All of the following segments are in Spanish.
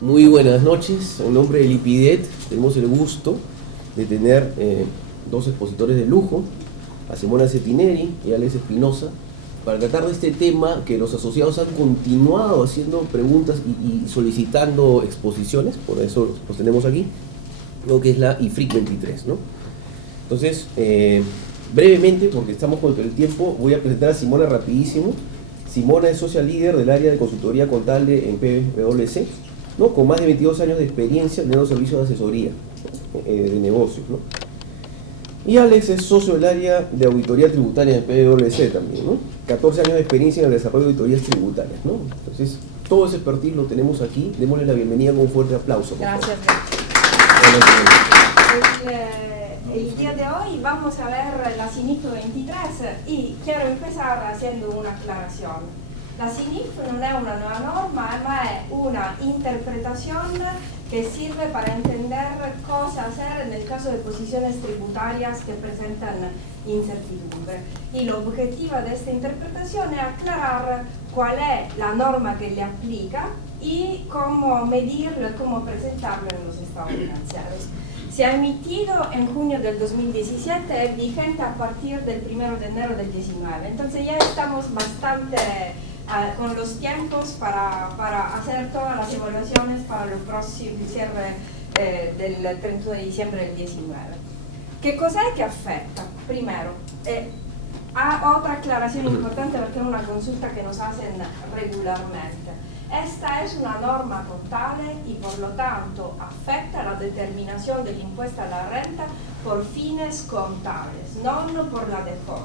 Muy buenas noches. En nombre del IPIDET tenemos el gusto de tener dos expositores de lujo, a Simona Cepineri y a Alex Espinosa, para tratar de este tema que los asociados han continuado haciendo preguntas y solicitando exposiciones, por eso los tenemos aquí, lo que es la IFRIC 23, ¿no? Entonces, brevemente, porque estamos contra el tiempo, voy a presentar a Simona rapidísimo. Simona es social líder del área de consultoría contable en PwC, ¿no? Con más de 22 años de experiencia en los servicios de asesoría de negocios, ¿no? Y Alex es socio del área de auditoría tributaria en PwC también, ¿no? 14 años de experiencia en el desarrollo de auditorías tributarias, ¿no? Entonces, todo ese expertise lo tenemos aquí. Démosle la bienvenida con un fuerte aplauso. Gracias. El día de hoy vamos a ver la CINIF 23 y quiero empezar haciendo una aclaración. La CINIF non è una nuova norma, ma è una interpretación que sirve para entender cosa hacer en el caso de posiciones tributarias que presentan incertidumbre. Y el objetivo de esta interpretación es aclarar cuál es la norma que le aplica y cómo medirlo y cómo presentarlo en los estados financieros. Se ha emitido en junio del 2017, es vigente a partir del 1 de enero del 19. Entonces ya estamos bastante con los tiempos para hacer todas las evaluaciones para el próximo cierre del 31 de diciembre del 19. ¿Qué cosa es que afecta? Primero, otra aclaración importante porque es una consulta que nos hacen regularmente. Esta es una norma contable y por lo tanto afecta la determinación del impuesto a la renta por fines contables, no por la DEFOR.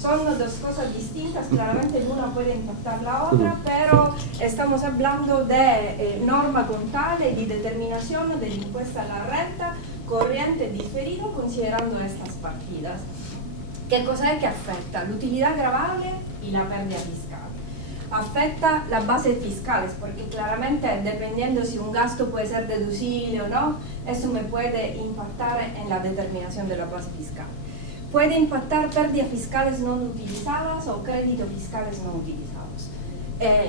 Son dos cosas distintas, claramente una puede impactar la otra, pero estamos hablando de norma contable y de determinación del impuesto a la renta corriente diferido considerando estas partidas. ¿Qué cosa es que afecta? La utilidad gravable y la pérdida fiscal. Afecta las bases fiscales, porque claramente dependiendo si un gasto puede ser deducible o no, eso me puede impactar en la determinación de la base fiscal. Puede impactar pérdidas fiscales no utilizadas o créditos fiscales no utilizados.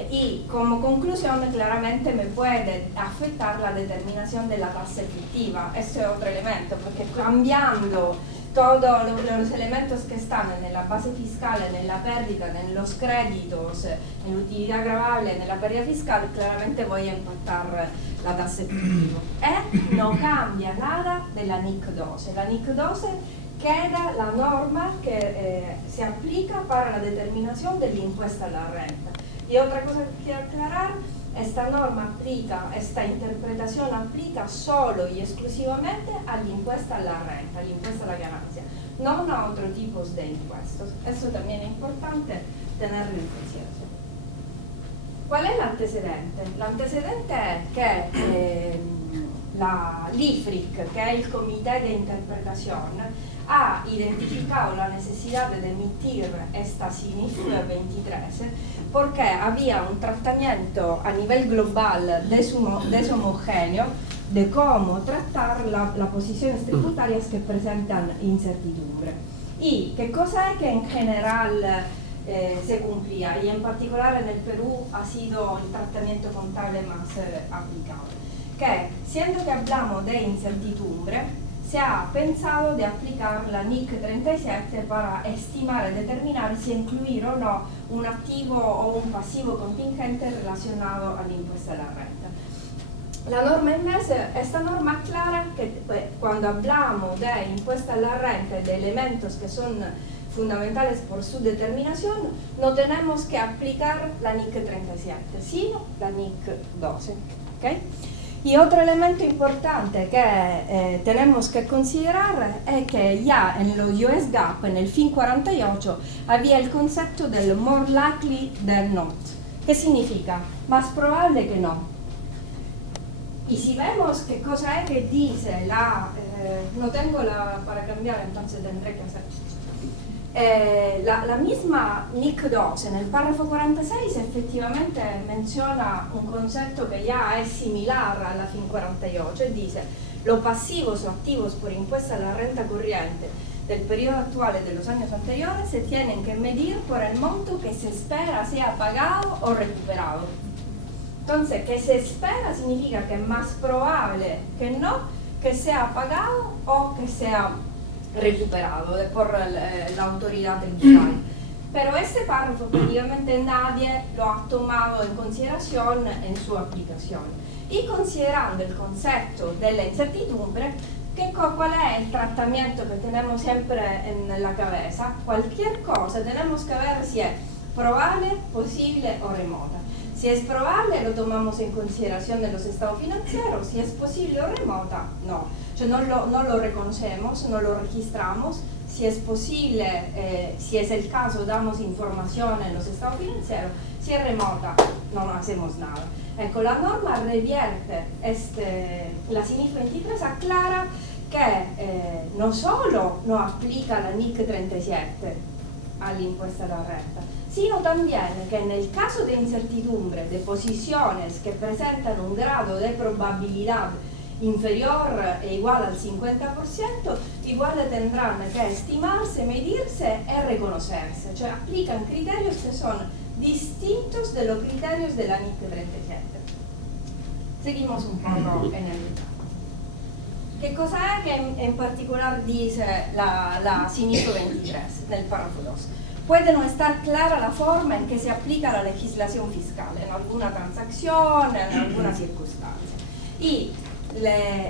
Y como conclusión, claramente me puede afectar la determinación de la tasa efectiva. Ese es otro elemento, porque cambiando todos los elementos que están en la base fiscal, en la pérdida, en los créditos, en la utilidad gravable, en la pérdida fiscal, claramente voy a impactar la tasa efectiva. Y no cambia nada de la NIC 12. La NIC 12 queda la norma que se aplica para la determinación del impuesto a la renta. Y otra cosa que quiero aclarar, esta norma aplica, esta interpretación aplica solo y exclusivamente al impuesto a la renta, al impuesto a la ganancia, no a otros tipos de impuestos. Eso también es importante tenerlo en consideración. ¿Cuál es el antecedente? El antecedente es que l'IFRIC, que es el Comité de Interpretación, ha identificado la necesidad de emitir esta CINIF 23 porque había un tratamiento a nivel global deshomogéneo de cómo tratar las posiciones tributarias que presentan incertidumbre. ¿Y qué cosa es que en general se cumplía? Y en particular en el Perú ha sido el tratamiento contable más aplicado. Que siendo que hablamos de incertidumbre, se ha pensado de aplicar la NIC 37 para estimar y determinar si incluir o no un activo o un pasivo contingente relacionado al impuesto a la renta. La norma invece, esta norma aclara que cuando hablamos de impuesto a la renta y de elementos que son fundamentales por su determinación, no tenemos que aplicar la NIC 37, sino la NIC 12. ¿Okay? Y otro elemento importante que tenemos que considerar es que ya en los US GAAP, en el FIN 48, había el concepto del more likely than not. ¿Qué significa? Más probable que no. Y si vemos qué cosa es que dice no tengo para cambiar, entonces tendré que hacer. La misma NIC 2 en el párrafo 46 efectivamente menciona un concepto que ya es similar a la FIN 48 y dice: los pasivos o activos por impuesto a la renta corriente del periodo actual y de los años anteriores se tienen que medir por el monto que se espera sea pagado o recuperado. Entonces, que se espera significa que es más probable que no, que sea pagado o que sea recuperado por la autoridad tributaria. Pero este párrafo prácticamente nadie lo ha tomado en consideración en su aplicación. Y considerando el concepto de la incertidumbre, ¿cuál es el tratamiento que tenemos siempre en la cabeza? Cualquier cosa tenemos que ver si es probable, posible o remota. Si es probable, lo tomamos en consideración de los estados financieros. Si es posible o remota, no. No lo reconocemos, no lo registramos. Si es posible, si es el caso, damos información en los estados financieros. Si es remota, no hacemos nada. Ecco, la norma revierte, la SINIF 23 aclara que no solo no aplica la NIC 37 all'impuesta alla renta, sino también que en el caso de incertidumbre de posiciones que presentan un grado de probabilidad inferior e igual al 50%, igual tendrán que estimarse, medirse y reconocerse, cioè aplican criterios que son distintos de los criterios de la NIC 37. Seguimos un poco en el detalle. ¿Qué cosa es que en particular dice la SINIF 23 nel párrafo 2? Puede no estar clara la forma en que se aplica la legislación fiscal en alguna transacción, en alguna circunstancia. Y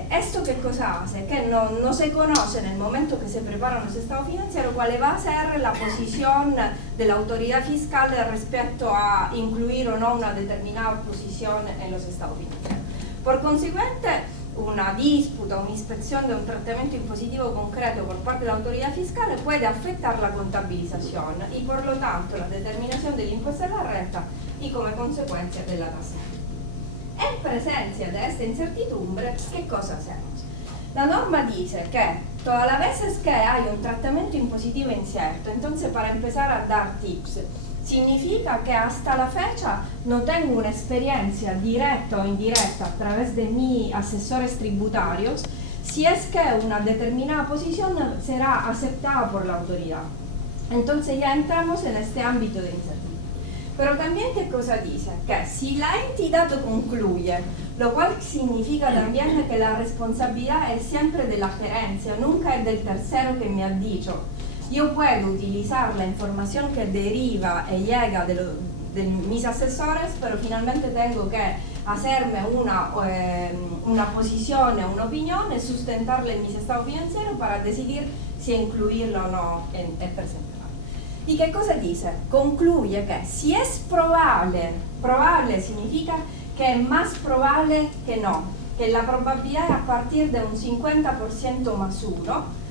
esto qué cosa hace? Que no se conoce en el momento que se preparan los estados financieros cuál va a ser la posición de la autoridad fiscal respecto a incluir o no una determinada posición en los estados financieros. Por consiguiente, una disputa, una inspección de un tratamiento impositivo concreto por parte de la autoridad fiscal puede afectar la contabilización y por lo tanto la determinación del impuesto a la renta y como consecuencia de la tasa. En presencia de esta incertidumbre, ¿qué cosa hacemos? La norma dice que todas las veces que hay un tratamiento impositivo incierto, entonces para empezar a dar tips, significa que hasta la fecha no tengo una experiencia directa o indirecta a través de mis asesores tributarios si es que una determinada posición será aceptada por la autoridad. Entonces ya entramos en este ámbito de incertidumbre. Pero también, ¿qué cosa dice? Que si la entidad concluye, lo cual significa también que la responsabilidad es siempre de la gerencia, nunca es del tercero que me ha dicho. Yo puedo utilizar la información que deriva y llega de mis asesores, pero finalmente tengo que hacerme una posición, una opinión y sustentarla en mis estados financieros para decidir si incluirlo o no en presentarlo. ¿Y qué cosa dice? Concluye que si es probable significa que es más probable que no, que la probabilidad es a partir de un 50% más 1,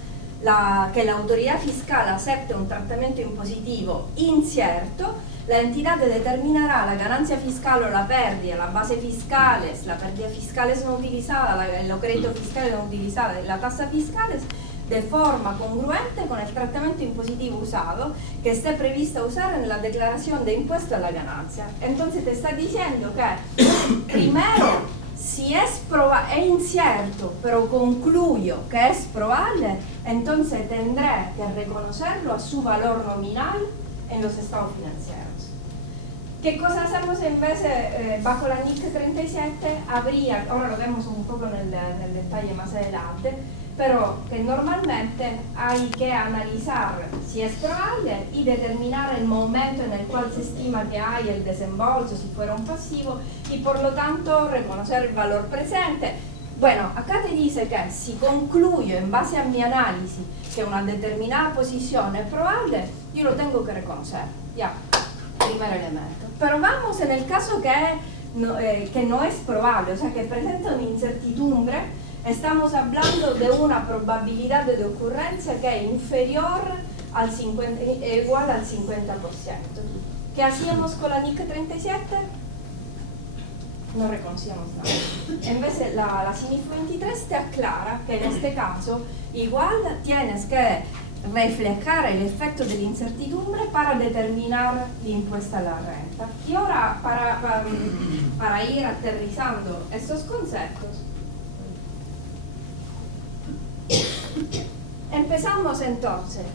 que la autoridad fiscal acepte un tratamiento impositivo incierto, la entidad determinará la ganancia fiscal o la pérdida, la base fiscales, la pérdida fiscales no utilizada, los créditos fiscales no utilizados, la tasa fiscales de forma congruente con el tratamiento impositivo usado que esté prevista usar en la declaración de impuesto a la ganancia. Entonces te está diciendo que primero, si es incierto, pero concluyo que es probable, entonces tendré que reconocerlo a su valor nominal en los estados financieros. ¿Qué cosa hacemos en vez bajo la NIC 37? Ahora lo vemos un poco en el detalle más adelante, pero que normalmente hay que analizar si es probable y determinar el momento en el cual se estima que hay el desembolso, si fuera un pasivo, y por lo tanto reconocer el valor presente. Bueno, acá te dice que si concluyo en base a mi análisis que una determinada posición es probable, yo lo tengo que reconocer, ya, primer elemento. Pero vamos en el caso que no es probable, o sea que presenta una incertidumbre. Estamos hablando de una probabilidad de ocurrencia que es inferior al 50, igual al 50%. ¿Qué hacíamos con la NIC 37? No reconocíamos nada. En vez de la SINIF 23 te aclara que en este caso igual tienes que reflejar el efecto de la incertidumbre para determinar l'impuesta a la renta. Y ahora, para ir aterrizando estos conceptos, empezamos entonces.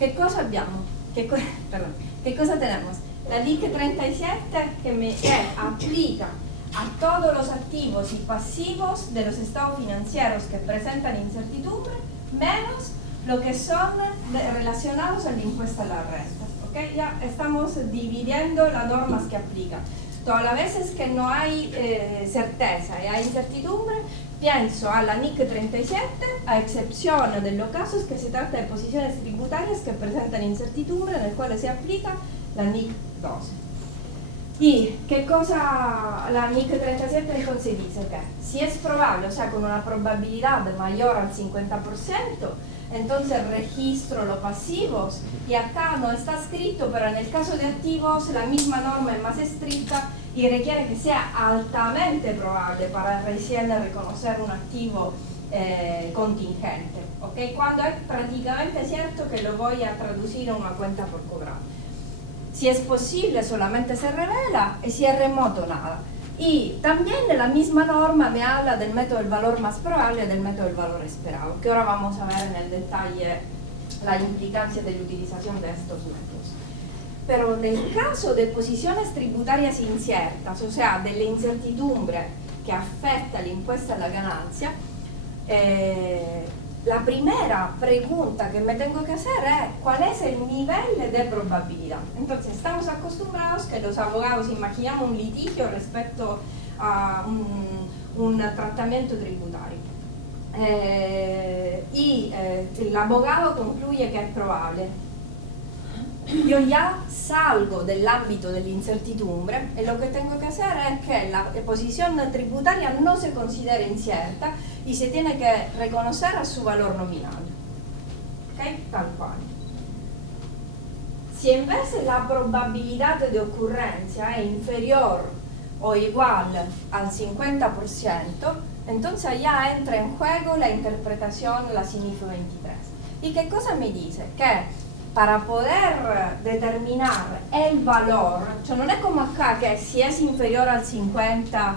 ¿Qué cosa abbiamo? ¿Qué cosa tenemos? La NIC 37 que aplica a todos los activos y pasivos de los estados financieros que presentan incertidumbre, menos lo que son relacionados a la impuesta a la renta. ¿Okay? Ya estamos dividiendo las normas que aplican. Todas las veces que no hay certeza y hay incertidumbre, pienso a la NIC 37, a excepción de los casos que se trata de posiciones tributarias que presentan incertidumbre, en el cual se aplica la NIC 12. ¿Y qué cosa la NIC 37 entonces dice? Que si es probable, o sea, con una probabilidad mayor al 50%, entonces registro los pasivos, y acá no está escrito, pero en el caso de activos la misma norma es más estricta y requiere que sea altamente probable para recién reconocer un activo contingente, ¿okay? Cuando es prácticamente cierto que lo voy a traducir a una cuenta por cobrar. Si es posible solamente se revela, y si es remoto nada. Y también la misma norma me habla del método del valor más probable y del método del valor esperado, que ahora vamos a ver en el detalle la implicancia de la utilización de estos métodos. Pero en el caso de posiciones tributarias inciertas, o sea, de la incertidumbre que afecta la impuesta a la ganancia, la primera pregunta que me tengo que hacer es ¿cuál es el nivel de probabilidad? Entonces estamos acostumbrados que los abogados imaginamos un litigio respecto a un tratamiento tributario y el abogado concluye que es probable. Yo ya salgo dell'ambito dell'incertidumbre e lo que tengo que hacer es que la posición tributaria no se considere incierta y se tiene que reconocer a su valor nominal. ¿Okay? Tal cual. Si en vez la probabilidad de ocurrencia es inferior o igual al 50%, entonces ya entra en juego la interpretación de la SINIF 23. ¿Y qué cosa me dice? Que para poder determinar el valor, cioè non è come acá che si es inferior al 50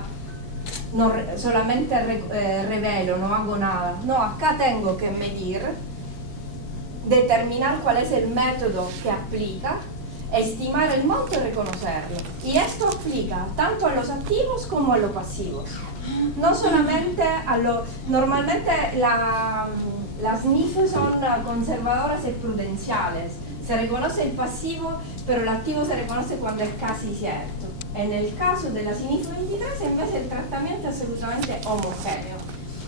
no, solamente revelo, no hago nada. No, acá tengo que medir, determinar cuál es el método que aplica, estimar el monto y reconocerlo. Y esto aplica tanto a los activos como a los pasivos. No solamente a los... Normalmente las NIF son conservadoras y prudenciales. Se reconoce el pasivo, pero el activo se reconoce cuando es casi cierto. En el caso de la SINIF 23, en vez el tratamiento es absolutamente homogéneo.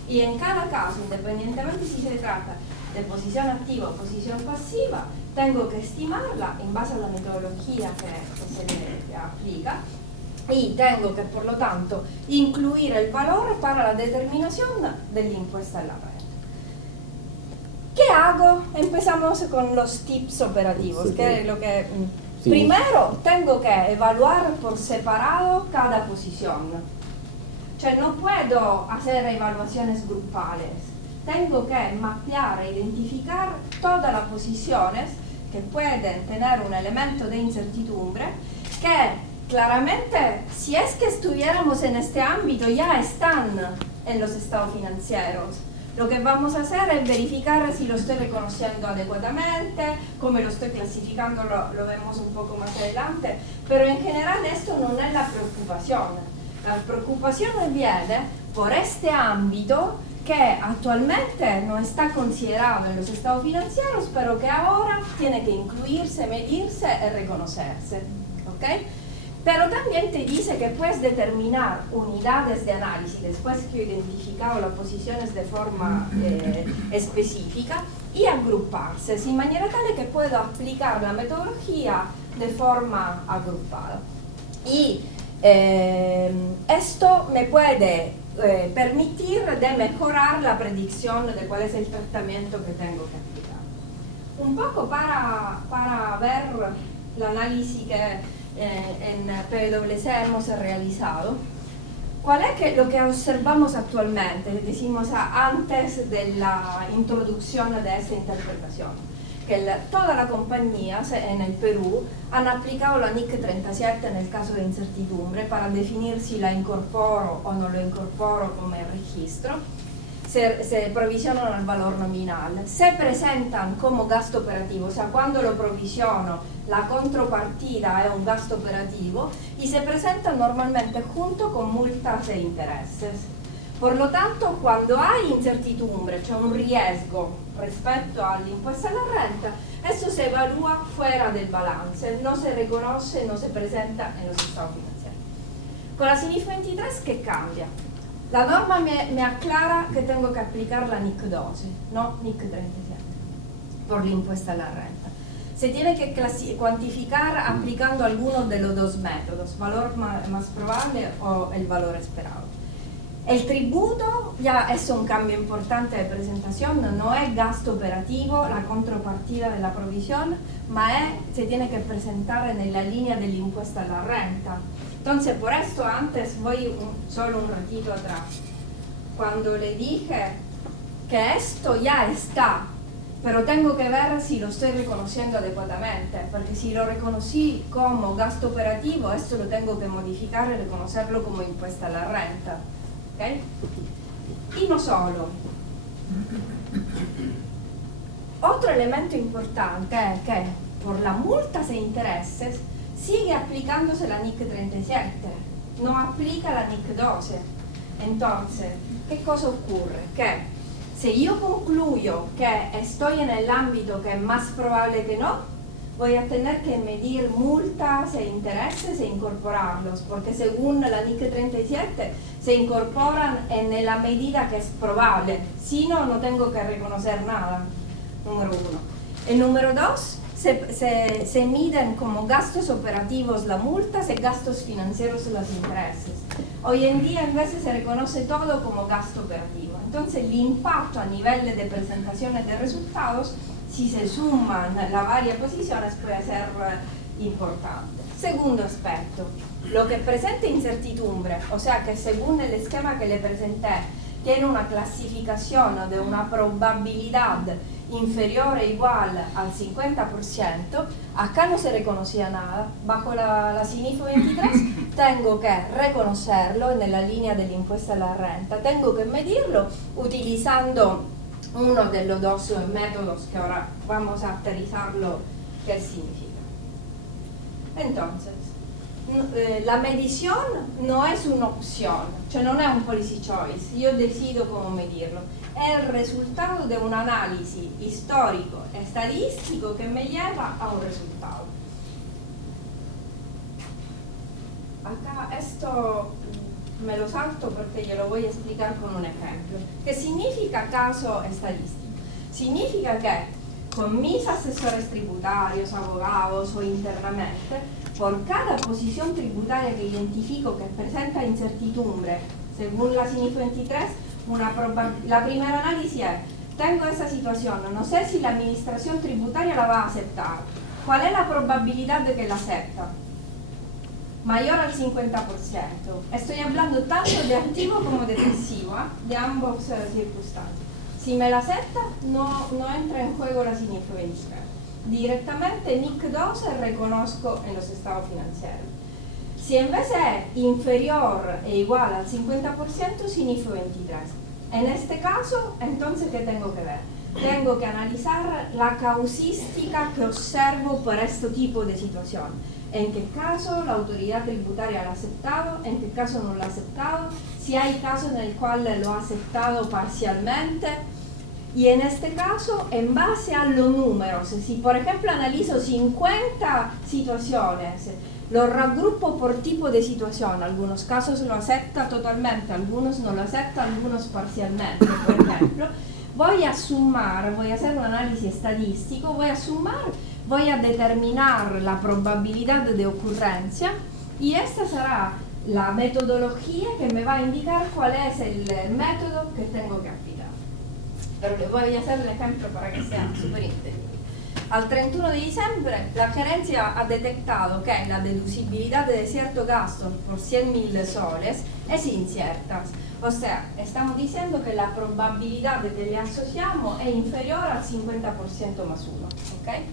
Y en cada caso, independientemente si se trata de posición activa o posición pasiva, tengo que estimarla en base a la metodología que se le aplica. Y tengo que, por lo tanto, incluir el valor para la determinación del impuesto a la renta. ¿Qué hago? Empezamos con los tips operativos, que es lo que... Sí. Primero, tengo que evaluar por separado cada posición. Cioè, no puedo hacer evaluaciones grupales. Tengo que mapear e identificar todas las posiciones que pueden tener un elemento de incertidumbre que claramente, si es que estuviéramos en este ámbito, ya están en los estados financieros. Lo que vamos a hacer es verificar si lo estoy reconociendo adecuadamente, cómo lo estoy clasificando, lo vemos un poco más adelante, pero en general esto no es la preocupación. La preocupación viene por este ámbito que actualmente no está considerado en los estados financieros, pero que ahora tiene que incluirse, medirse y reconocerse. ¿Okay? Pero también te dice que puedes determinar unidades de análisis después que he identificado las posiciones de forma específica y agruparse, de manera tal que puedo aplicar la metodología de forma agrupada. Y esto me puede permitir de mejorar la predicción de cuál es el tratamiento que tengo que aplicar. Un poco para ver el análisis que en PwC hemos realizado. ¿Cuál es lo que observamos actualmente? Decimos antes de la introducción de esta interpretación, que todas las compañías en el Perú han aplicado la NIC 37 en el caso de incertidumbre para definir si la incorporo o no lo incorporo como registro. se provisionano al valor nominal. Se presentan como gasto operativo, o sea, cuando lo provisiono, la contrapartida es un gasto operativo y se presentan normalmente junto con multas e intereses. Por lo tanto, cuando hay incertidumbre, cioè un riesgo rispetto all'impuesta a la renta, esto se evalúa fuera del balance, no se reconoce, no se presenta en los estados financieros. Con la SINIF 23, ¿qué cambia? La norma me aclara que tengo que aplicar la NIC 12, no NIC 37, por l'impuesta a la renta. Se tiene que cuantificar aplicando alguno de los dos métodos, valor más probable o el valor esperado. El tributo ya es un cambio importante de presentación, no es gasto operativo, la contrapartida de la provisión, se tiene que presentar en la línea del impuesto a la renta. Entonces, por esto antes voy solo un ratito atrás. Cuando le dije que esto ya está, pero tengo que ver si lo estoy reconociendo adecuadamente, porque si lo reconocí como gasto operativo, esto lo tengo que modificar y reconocerlo como impuesto a la renta. ¿Okay? Y no solo. Otro elemento importante es que por las multas e intereses sigue aplicándose la NIC 37, no aplica la NIC 12. Entonces, ¿qué cosa ocurre? Que si yo concluyo que estoy en el ámbito que es más probable que no, voy a tener que medir multas e intereses e incorporarlos, porque según la NIC 37 se incorporan en la medida que es probable, si no, no tengo que reconocer nada, número uno. El número dos, se miden como gastos operativos las multas y gastos financieros los intereses. Hoy en día en vez se reconoce todo como gasto operativo, entonces el impacto a nivel de presentaciones de resultados, si se suman las varias posiciones, puede ser importante. Segundo aspecto, lo que presenta incertidumbre, o sea que según el esquema que le presenté, tiene una clasificación de una probabilidad inferior o igual al 50%, acá no se reconocía nada. Bajo la SINIF 23 tengo que reconocerlo en la línea del impuesto a la renta, tengo que medirlo utilizando uno de los dos métodos que ahora vamos a aterrizarlo, qué significa. Entonces, la medición no es una opción, cioè non è un policy choice, io decido cómo medirlo, è el resultado de un análisis histórico e estadístico que me lleva a un resultado. Acá esto me lo salto porque yo lo voy a explicar con un ejemplo. ¿Qué significa caso estadístico? Significa que con mis asesores tributarios, abogados o internamente, por cada posición tributaria que identifico que presenta incertidumbre, según la SINIF 23, la primera análisis es: tengo esta situación, no sé si la administración tributaria la va a aceptar. ¿Cuál es la probabilidad de que la acepta? Mayor al 50%. Estoy hablando tanto de activo como de pasivo, de ambas circunstancias. Si me la acepta, no entra en juego la SINIF 23. Directamente NIC 12 reconozco en los estados financieros. Si en vez es inferior e igual al 50%, SINIF 23. En este caso, entonces, ¿qué tengo que ver? Tengo que analizar la causística que observo para este tipo de situación. En qué caso la autoridad tributaria lo ha aceptado, en qué caso no lo ha aceptado, si hay casos en el cual lo ha aceptado parcialmente. Y en este caso, en base a los números, si por ejemplo analizo 50 situaciones, lo raggrupo por tipo de situación, algunos casos lo acepta totalmente, algunos no lo acepta, algunos parcialmente, por ejemplo, voy a sumar, voy a hacer un análisis estadístico, voy a sumar, voy a determinar la probabilidad de ocurrencia y esta será la metodología que me va a indicar cuál es el método que tengo que aplicar. Pero le voy a hacer el ejemplo para que sea súper entendible. Al 31 de diciembre, la gerencia ha detectado que la deducibilidad de cierto gasto por 100.000 soles es incierta. O sea, estamos diciendo que la probabilidad de que le asociamos es inferior al 50% más 1. ¿Okay?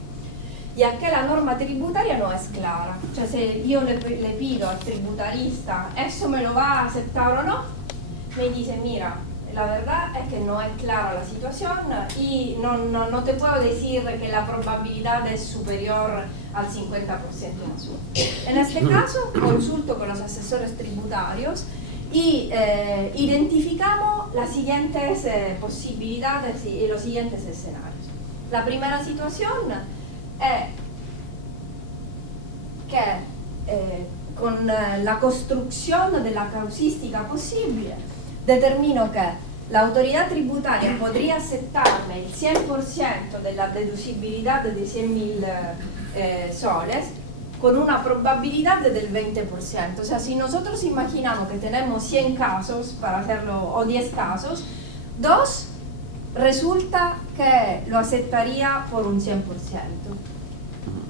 Y aquí la norma tributaria no es clara. Cioè, se yo le pido al tributarista, ¿eso me lo va a aceptar o no? Me dice, mira, La verdad es que no es clara la situación y no te puedo decir que la probabilidad es superior al 50% más uno. En este caso, consulto con los asesores tributarios y identificamos las siguientes posibilidades y los siguientes escenarios. La primera situación es que con la construcción de la causística posible determino que la autoridad tributaria podría aceptarme el 100% de la deducibilidad de 100.000 soles con una probabilidad del 20%. O sea, si nosotros imaginamos que tenemos 100 casos para hacerlo, o 10 casos, 2 resulta que lo aceptaría por un 100%.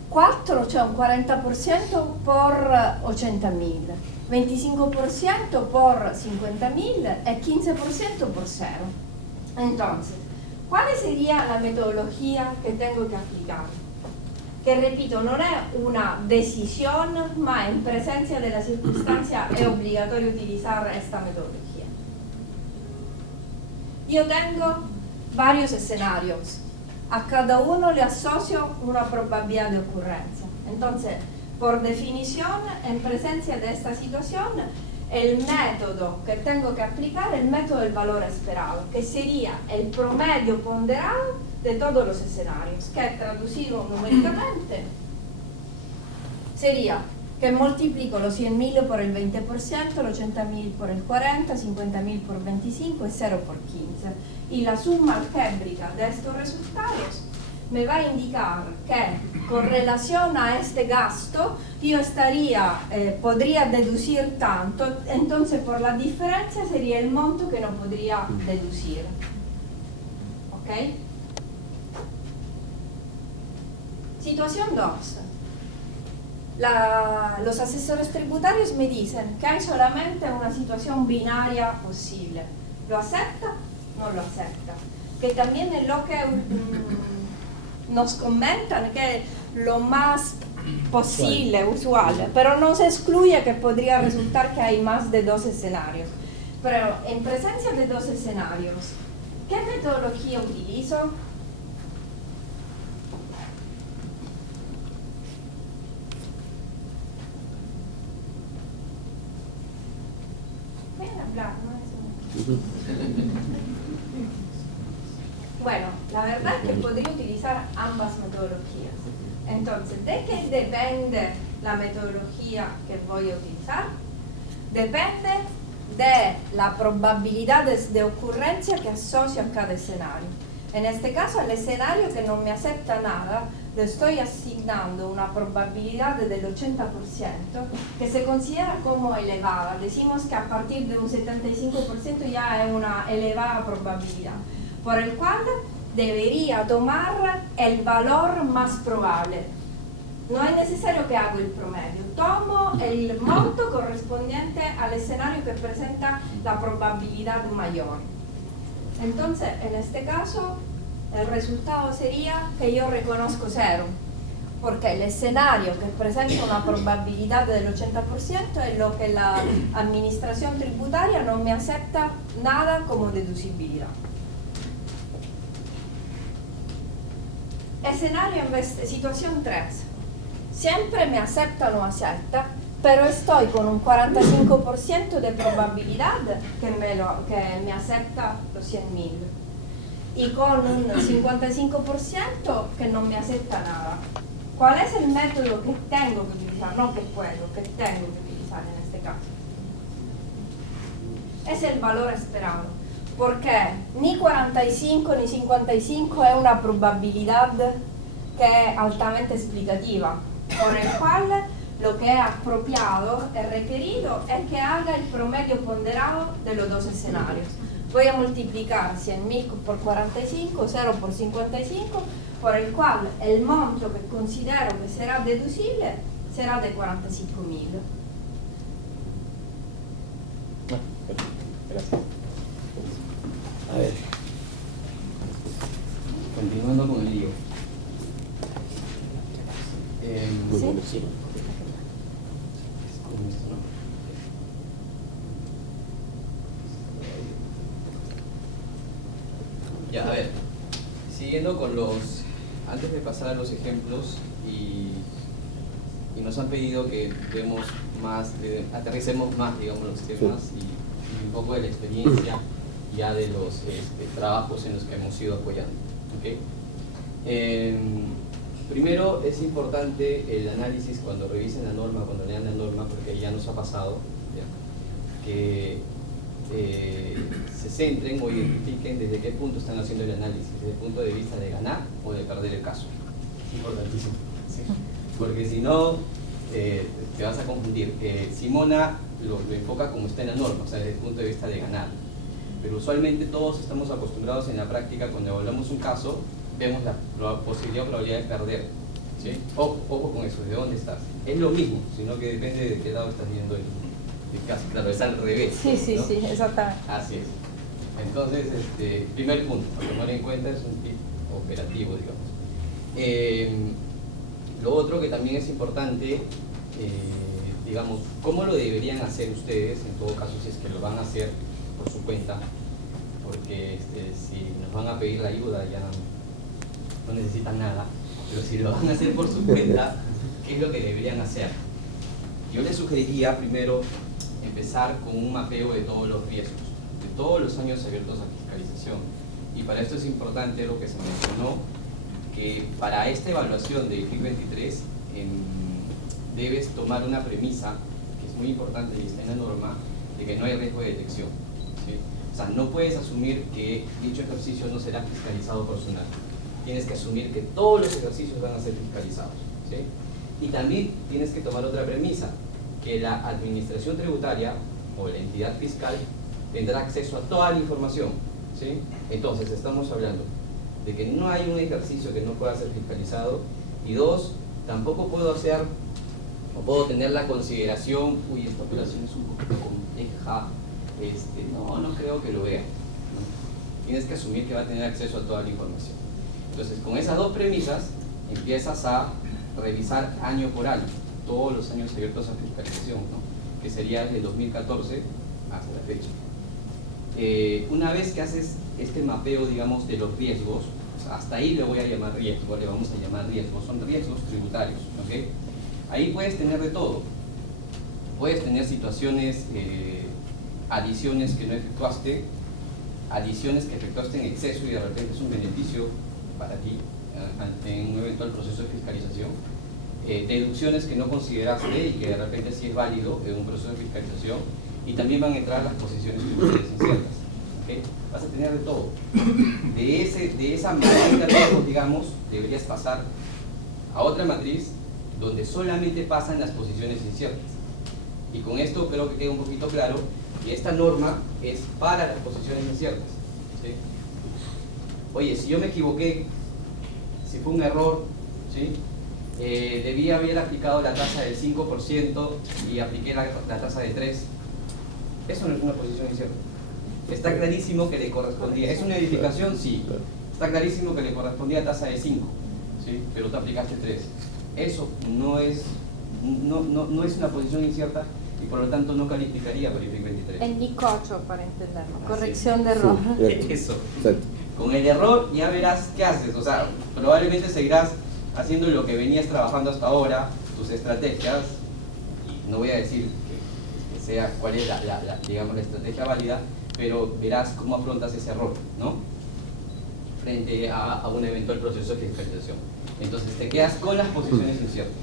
4, cioè un 40% por 80.000, 25% por 50.000 e 15% por 0. Entonces, ¿cuál sería la metodología que tengo que aplicar? Que repito, non è una decisión, ma en presencia de la circunstancia es obligatorio utilizar esta metodología. Yo tengo varios escenarios. A cada uno le asocio una probabilidad de ocurrencia. Entonces, por definición, en presencia de esta situación, el método que tengo que aplicar es el método del valor esperado, que sería el promedio ponderado de todos los escenarios, que traducido numéricamente sería que multiplico los 100.000 por el 20%, los 80.000 por el 40%, 50.000 por 25% y 0 por 15%. Y la suma algébrica de estos resultados me va a indicar que con relación a este gasto yo podría deducir tanto, entonces por la diferencia sería el monto que no podría deducir. ¿Ok? Situación 2. Los asesores tributarios me dicen que hay solamente una situación binaria posible. ¿Lo acepta? No lo acepta. Que también es lo que nos comentan que es lo más posible, usual, pero no se excluye que podría resultar que hay más de 2 escenarios. Pero en presencia de 2 escenarios, ¿qué metodología utilizo? Bueno, la verdad es que podría utilizar ambas metodologías. Entonces, ¿de qué depende la metodología que voy a utilizar? Depende de la probabilidad de ocurrencia que asocio a cada escenario. En este caso, al escenario que no me acepta nada, le estoy asignando una probabilidad del 80% que se considera como elevada. Decimos que a partir de un 75% ya es una elevada probabilidad, por el cual debería tomar el valor más probable. No es necesario que haga el promedio, tomo el monto correspondiente al escenario que presenta la probabilidad mayor. Entonces, en este caso, el resultado sería que yo reconozco 0, porque el escenario que presenta una probabilidad del 80% es lo que la administración tributaria no me acepta nada como deducibilidad. Escenario situación 3. Siempre me acepta o no acepta, pero estoy con un 45% de probabilidad que me acepta los 100.000 y con un 55% que no me acepta nada. ¿Cuál es el método que tengo que utilizar? No que puedo, que tengo que utilizar en este caso. Es el valor esperado, porque ni 45 ni 55 es una probabilidad que es altamente explicativa, por el cual lo que es apropiado, es requerido, es que haga el promedio ponderado de los 2 escenarios. Voy a multiplicar 100.000 por 45, 0 por 55, por el cual el monto que considero que será deducible será de 45.000. Gracias. A ver. Continuando con el lío. ¿Sí? Ya, a ver, siguiendo con los, antes de pasar a los ejemplos, y nos han pedido que vemos más, aterricemos más, digamos, los temas y un poco de la experiencia ya de los trabajos en los que hemos ido apoyando. ¿Okay? Primero es importante el análisis cuando revisen la norma, cuando lean la norma, porque ya nos ha pasado, ¿ya? Que se centren o identifiquen desde qué punto están haciendo el análisis, desde el punto de vista de ganar o de perder el caso. Es importantísimo, ¿sí? Porque si no, te vas a confundir. Simona lo enfoca como está en la norma, o sea, desde el punto de vista de ganar. Pero usualmente todos estamos acostumbrados en la práctica, cuando evaluamos un caso, vemos la posibilidad o probabilidad de perder. ¿Sí? Ojo con eso, ¿de dónde estás? Es lo mismo, sino que depende de qué lado estás viendo el caso. Claro, es al revés. Sí, sí, ¿no? sí, exactamente. Así es. Entonces, primer punto, a tomar en cuenta, es un tip operativo, digamos. Lo otro que también es importante, digamos, ¿cómo lo deberían hacer ustedes? En todo caso, si es que lo van a hacer por su cuenta, porque si nos van a pedir la ayuda ya no necesitan nada, pero si lo van a hacer por su cuenta, ¿qué es lo que deberían hacer? Yo les sugeriría primero empezar con un mapeo de todos los riesgos, de todos los años abiertos a fiscalización. Y para esto es importante lo que se mencionó, que para esta evaluación de IFIC 23 debes tomar una premisa, que es muy importante y está en la norma, de que no hay riesgo de detección. ¿Sí? O sea, no puedes asumir que dicho ejercicio no será fiscalizado por SUNAT. Tienes que asumir que todos los ejercicios van a ser fiscalizados. ¿Sí? Y también tienes que tomar otra premisa, que la administración tributaria o la entidad fiscal tendrá acceso a toda la información. ¿Sí? Entonces, estamos hablando de que no hay un ejercicio que no pueda ser fiscalizado, y dos, tampoco puedo hacer o puedo tener la consideración, uy, esta operación es un poquito compleja, no creo que lo vea, ¿no? Tienes que asumir que va a tener acceso a toda la información. Entonces, con esas dos premisas, empiezas a revisar año por año, todos los años abiertos a fiscalización, ¿no? Que sería desde 2014 hasta la fecha. Una vez que haces este mapeo, digamos, de los riesgos, hasta ahí le voy a llamar riesgo, le vamos a llamar riesgos, son riesgos tributarios, ¿ok? Ahí puedes tener de todo. Puedes tener situaciones, adiciones que no efectuaste, adiciones que efectuaste en exceso y de repente es un beneficio para ti en un eventual proceso de fiscalización, deducciones que no consideraste y que de repente sí es válido en un proceso de fiscalización, y también van a entrar las posiciones tributarias inciertas. ¿Okay? Vas a tener de todo. De esa matriz de riesgos, digamos, deberías pasar a otra matriz donde solamente pasan las posiciones inciertas. Y con esto creo que queda un poquito claro que esta norma es para las posiciones inciertas. ¿Sí? Oye, si yo me equivoqué, si fue un error, ¿sí? Debía haber aplicado la tasa del 5% y apliqué la tasa de 3%. Eso no es una posición incierta. Está clarísimo que le correspondía. ¿Es una edificación? Sí. Está clarísimo que le correspondía a tasa de 5, ¿sí? Pero tú aplicaste 3. Eso no es una posición incierta y por lo tanto no calificaría por IFIC 23. El NICOCHO, para entenderlo. Corrección de error. Sí, eso. Con el error ya verás qué haces. O sea, probablemente seguirás haciendo lo que venías trabajando hasta ahora, tus estrategias, y no voy a decir que sea cuál es digamos, la estrategia válida, pero verás cómo afrontas ese error, ¿no? Frente a un eventual proceso de fiscalización. Entonces te quedas con las posiciones inciertas,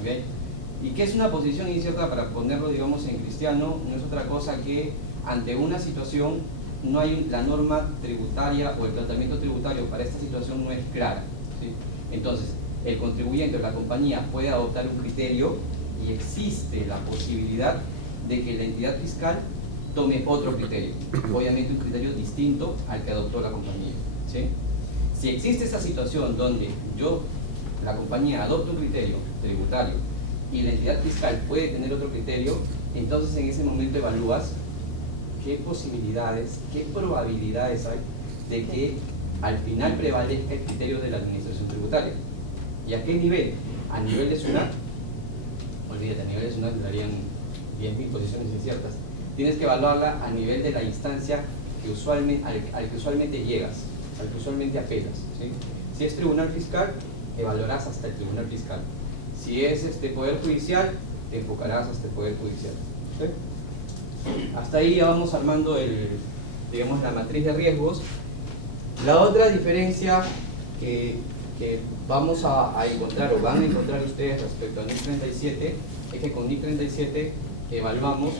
¿ok? ¿Y qué es una posición incierta? Para ponerlo, digamos, en cristiano, no es otra cosa que ante una situación no hay la norma tributaria o el tratamiento tributario para esta situación no es clara, ¿sí? Entonces el contribuyente o la compañía puede adoptar un criterio y existe la posibilidad de que la entidad fiscal tome otro criterio, obviamente un criterio distinto al que adoptó la compañía, ¿sí? Si existe esa situación donde la compañía adopta un criterio tributario y la entidad fiscal puede tener otro criterio, entonces en ese momento evalúas qué posibilidades, qué probabilidades hay de que al final prevalezca el criterio de la administración tributaria. ¿Y a qué nivel? A nivel de SUNAT, olvídate, a nivel de SUNAT darían 10.000 posiciones inciertas. Tienes que evaluarla a nivel de la instancia que al que usualmente llegas, al que usualmente apelas, ¿sí? Si es tribunal fiscal, evaluarás hasta el tribunal fiscal. Si es poder judicial, te enfocarás hasta el poder judicial, ¿sí? Hasta ahí ya vamos armando digamos, la matriz de riesgos. La otra diferencia que vamos a encontrar o van a encontrar ustedes respecto a NIF 37 es que con NIF 37 evaluamos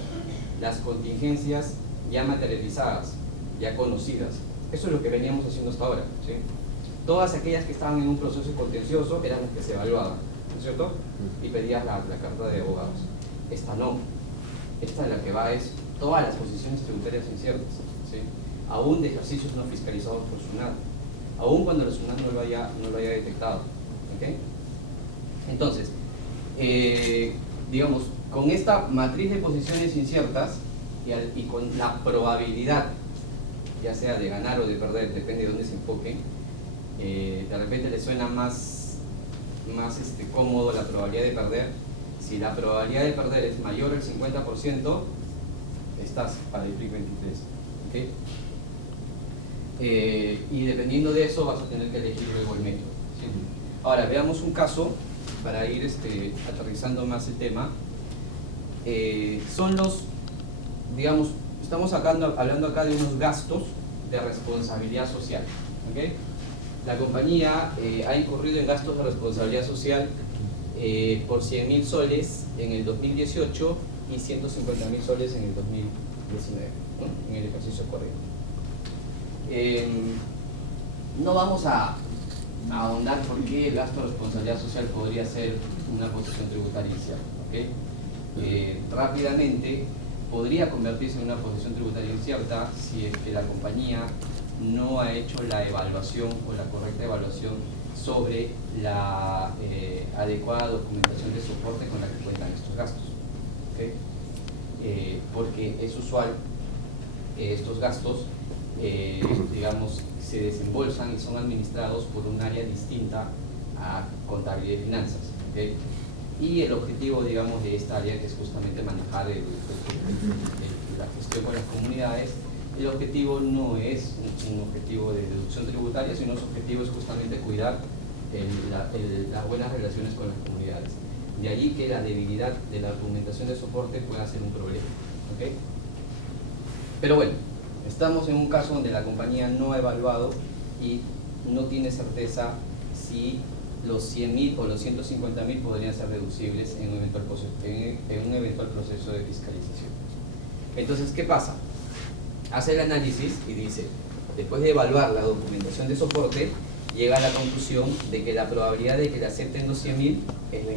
las contingencias ya materializadas, ya conocidas. Eso es lo que veníamos haciendo hasta ahora, ¿sí? Todas aquellas que estaban en un proceso contencioso eran las que se evaluaban, ¿no es cierto? Y pedías la carta de abogados. Esta no. Esta la que va es todas las posiciones tributarias inciertas, ¿sí? Aún de ejercicios no fiscalizados por SUNAT, aún cuando la SUNAT no lo haya detectado, ¿ok? Entonces, digamos, con esta matriz de posiciones inciertas y con la probabilidad, ya sea de ganar o de perder, depende de dónde se enfoque, de repente le suena más cómodo la probabilidad de perder. Si la probabilidad de perder es mayor al 50%, estás para el PRIC 23, ¿ok? Y dependiendo de eso vas a tener que elegir luego el método, ¿sí? Ahora veamos un caso para ir aterrizando más el tema. Son los, digamos, estamos hablando acá de unos gastos de responsabilidad social, ¿ok? La compañía ha incurrido en gastos de responsabilidad social por 100.000 soles en el 2018 y 150.000 soles en el 2019, ¿no? En el ejercicio corriente. No vamos a ahondar por qué el gasto de responsabilidad social podría ser una posición tributaria incierta, ¿ok? Rápidamente podría convertirse en una posición tributaria incierta si es que la compañía no ha hecho la evaluación o la correcta evaluación sobre la adecuada documentación de soporte con la que cuentan estos gastos, ¿okay? Porque es usual que estos gastos digamos, se desembolsan y son administrados por un área distinta a contabilidad y finanzas, ¿okay? Y el objetivo, digamos, de esta área, que es justamente manejar la gestión con las comunidades, el objetivo no es un objetivo de deducción tributaria, sino su objetivo es justamente cuidar las buenas relaciones con las comunidades. De allí que la debilidad de la documentación de soporte pueda ser un problema, ¿okay? Pero bueno, estamos en un caso donde la compañía no ha evaluado y no tiene certeza si los 100.000 o los 150.000 podrían ser deducibles en un eventual proceso de fiscalización. Entonces, ¿qué pasa? Hace el análisis y dice, después de evaluar la documentación de soporte, llega a la conclusión de que la probabilidad de que le acepten los 100.000 es 20%.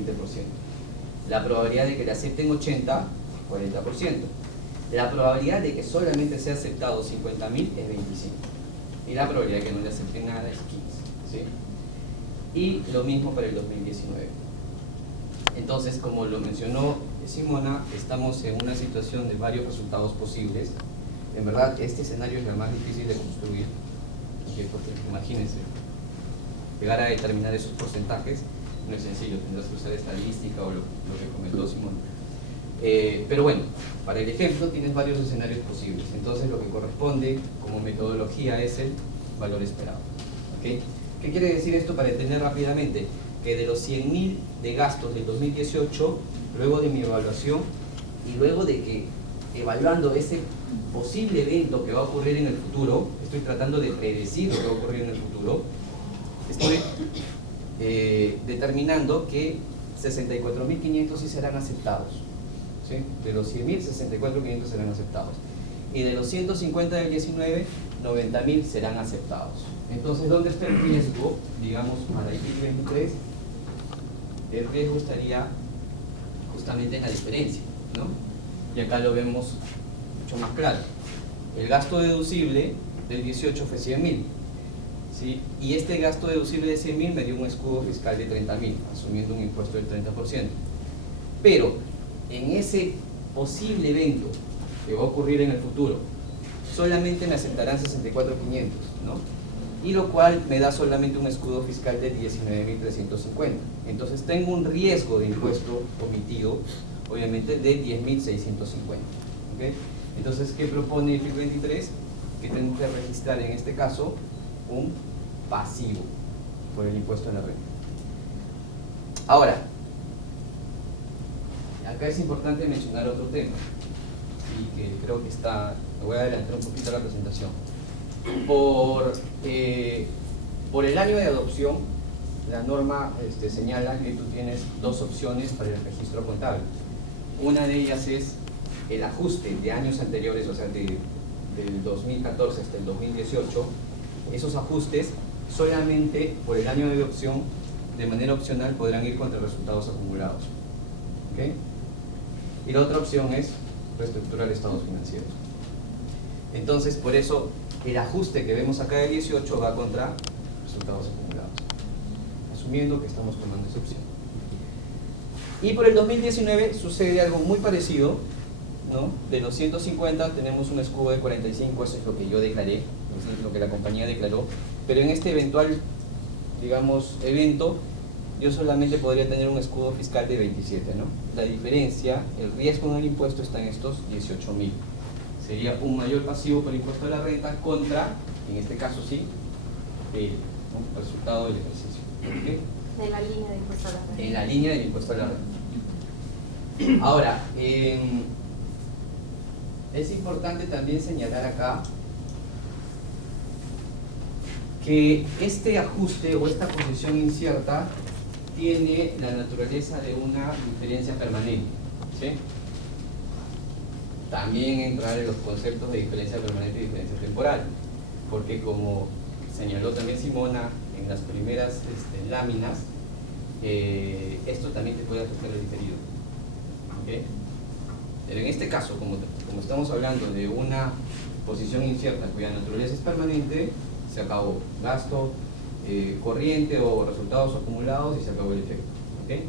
La probabilidad de que le acepten 80, 40%. La probabilidad de que solamente sea aceptado 50.000 es 25. Y la probabilidad de que no le acepten nada es 15. ¿Sí? Y lo mismo para el 2019. Entonces, como lo mencionó Simona, estamos en una situación de varios resultados posibles. En verdad, este escenario es el más difícil de construir, porque imagínense, llegar a determinar esos porcentajes no es sencillo, tendrás que usar estadística o lo que comentó Simona. Pero bueno, para el ejemplo tienes varios escenarios posibles, entonces lo que corresponde como metodología es el valor esperado, ¿okay? ¿Qué quiere decir esto para entender rápidamente? Que de los 100.000 de gastos del 2018, luego de mi evaluación y luego de que evaluando ese posible evento que va a ocurrir en el futuro, estoy tratando de predecir lo que va a ocurrir en el futuro, estoy determinando que 64.500 sí serán aceptados, ¿sí? De los 100.000, 64.500 serán aceptados, y de los 150 del 19, 90.000 serán aceptados. Entonces, ¿dónde está el riesgo? Digamos, para el PRIC 23, el riesgo estaría justamente en la diferencia, ¿no? Y acá lo vemos mucho más claro. El gasto deducible del 18 fue 100.000, ¿sí? Y este gasto deducible de 100.000 me dio un escudo fiscal de 30.000, asumiendo un impuesto del 30%. Pero en ese posible evento que va a ocurrir en el futuro, solamente me aceptarán 64.500, ¿no? Y lo cual me da solamente un escudo fiscal de 19.350. Entonces tengo un riesgo de impuesto omitido, obviamente, de 10.650. ¿Okay? Entonces, ¿qué propone el PRIC 23? Que tengo que registrar en este caso un pasivo por el impuesto a la renta. Ahora, acá es importante mencionar otro tema, y que creo que está, me voy a adelantar un poquito la presentación. Por el año de adopción, la norma señala que tú tienes dos opciones para el registro contable. Una de ellas es el ajuste de años anteriores, o sea, del 2014 hasta el 2018. Esos ajustes solamente por el año de adopción, de manera opcional, podrán ir contra resultados acumulados. ¿Okay? Y la otra opción es reestructurar estados financieros. Entonces, por eso, el ajuste que vemos acá de 18 va contra resultados acumulados, asumiendo que estamos tomando esa opción. Y por el 2019 sucede algo muy parecido, ¿no? De los 150 tenemos un escudo de 45, eso es lo que yo declaré, eso es lo que la compañía declaró, pero en este eventual, digamos, evento, yo solamente podría tener un escudo fiscal de 27, ¿no? La diferencia, el riesgo en el impuesto está en estos 18.000. Sería un mayor pasivo por el impuesto de la renta contra, en este caso sí, el resultado del ejercicio. ¿Okay? De la línea de impuesto a la renta. En la línea del impuesto a la renta. Ahora, es importante también señalar acá que este ajuste o esta posición incierta tiene la naturaleza de una diferencia permanente, ¿sí? También entrar en los conceptos de diferencia permanente y diferencia temporal, porque como señaló también Simona en las primeras láminas, esto también te puede afectar el diferido. ¿Okay? Pero en este caso, como estamos hablando de una posición incierta cuya naturaleza es permanente, se acabó gasto corriente o resultados acumulados y se acabó el efecto. ¿Okay?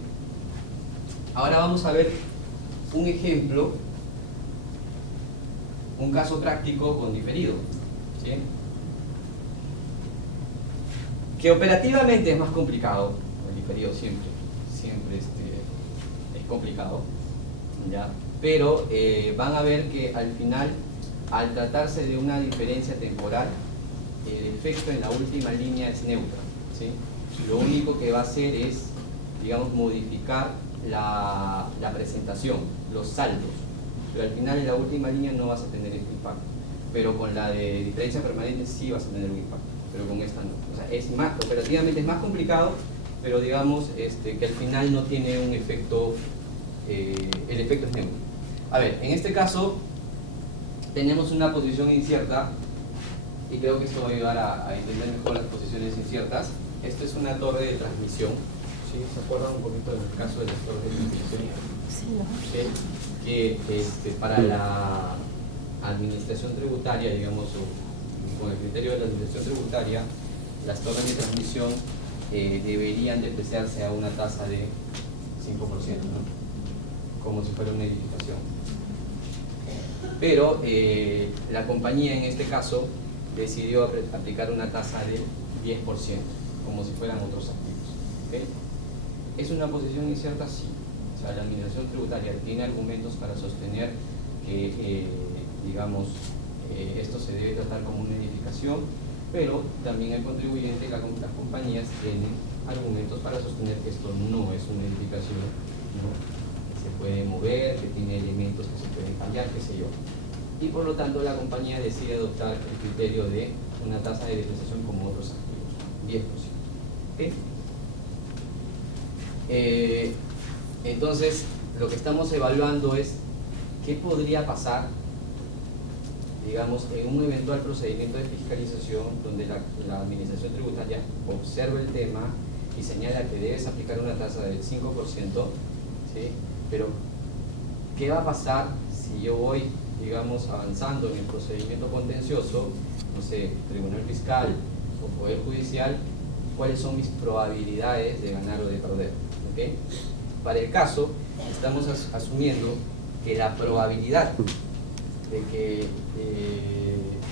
Ahora vamos a ver un ejemplo, un caso práctico con diferido, ¿sí? Que operativamente es más complicado. El diferido siempre es complicado, ¿ya? Pero van a ver que al final, al tratarse de una diferencia temporal, el efecto en la última línea es neutro, ¿sí? Lo único que va a hacer es, digamos, modificar la presentación, los saldos, pero al final en la última línea no vas a tener este impacto, pero con la de diferencia permanente sí vas a tener un impacto, pero con esta no. O sea, es más, operativamente es más complicado, pero digamos que al final no tiene un efecto, el efecto es neutro. A ver, en este caso tenemos una posición incierta, y creo que esto va a ayudar a entender mejor las posiciones inciertas. Esto es una torre de transmisión, ¿sí? ¿Se acuerdan un poquito del caso de las torres de transmisión? Sí, ¿no? ¿Sí? Que para la administración tributaria, digamos, o con el criterio de la administración tributaria, las torres de transmisión deberían depreciarse a una tasa de 5%, ¿no? Como si fuera una edificación. Pero la compañía en este caso decidió aplicar una tasa del 10%, como si fueran otros activos. ¿Okay? ¿Es una posición incierta? Sí. O sea, la administración tributaria tiene argumentos para sostener que, digamos, esto se debe tratar como una edificación, pero también el contribuyente, las compañías tienen argumentos para sostener que esto no es una edificación, ¿no? Que se puede mover, que tiene elementos que se pueden cambiar, qué sé yo. Y por lo tanto la compañía decide adoptar el criterio de una tasa de depreciación como otros activos, 10%. ¿Okay? Entonces, lo que estamos evaluando es qué podría pasar, digamos, en un eventual procedimiento de fiscalización donde la administración tributaria observa el tema y señala que debes aplicar una tasa del 5%, ¿sí? Pero, ¿qué va a pasar si yo voy, digamos, avanzando en el procedimiento contencioso, no sé, tribunal fiscal o poder judicial? ¿Cuáles son mis probabilidades de ganar o de perder? ¿Okay? Para el caso, estamos asumiendo que la probabilidad de que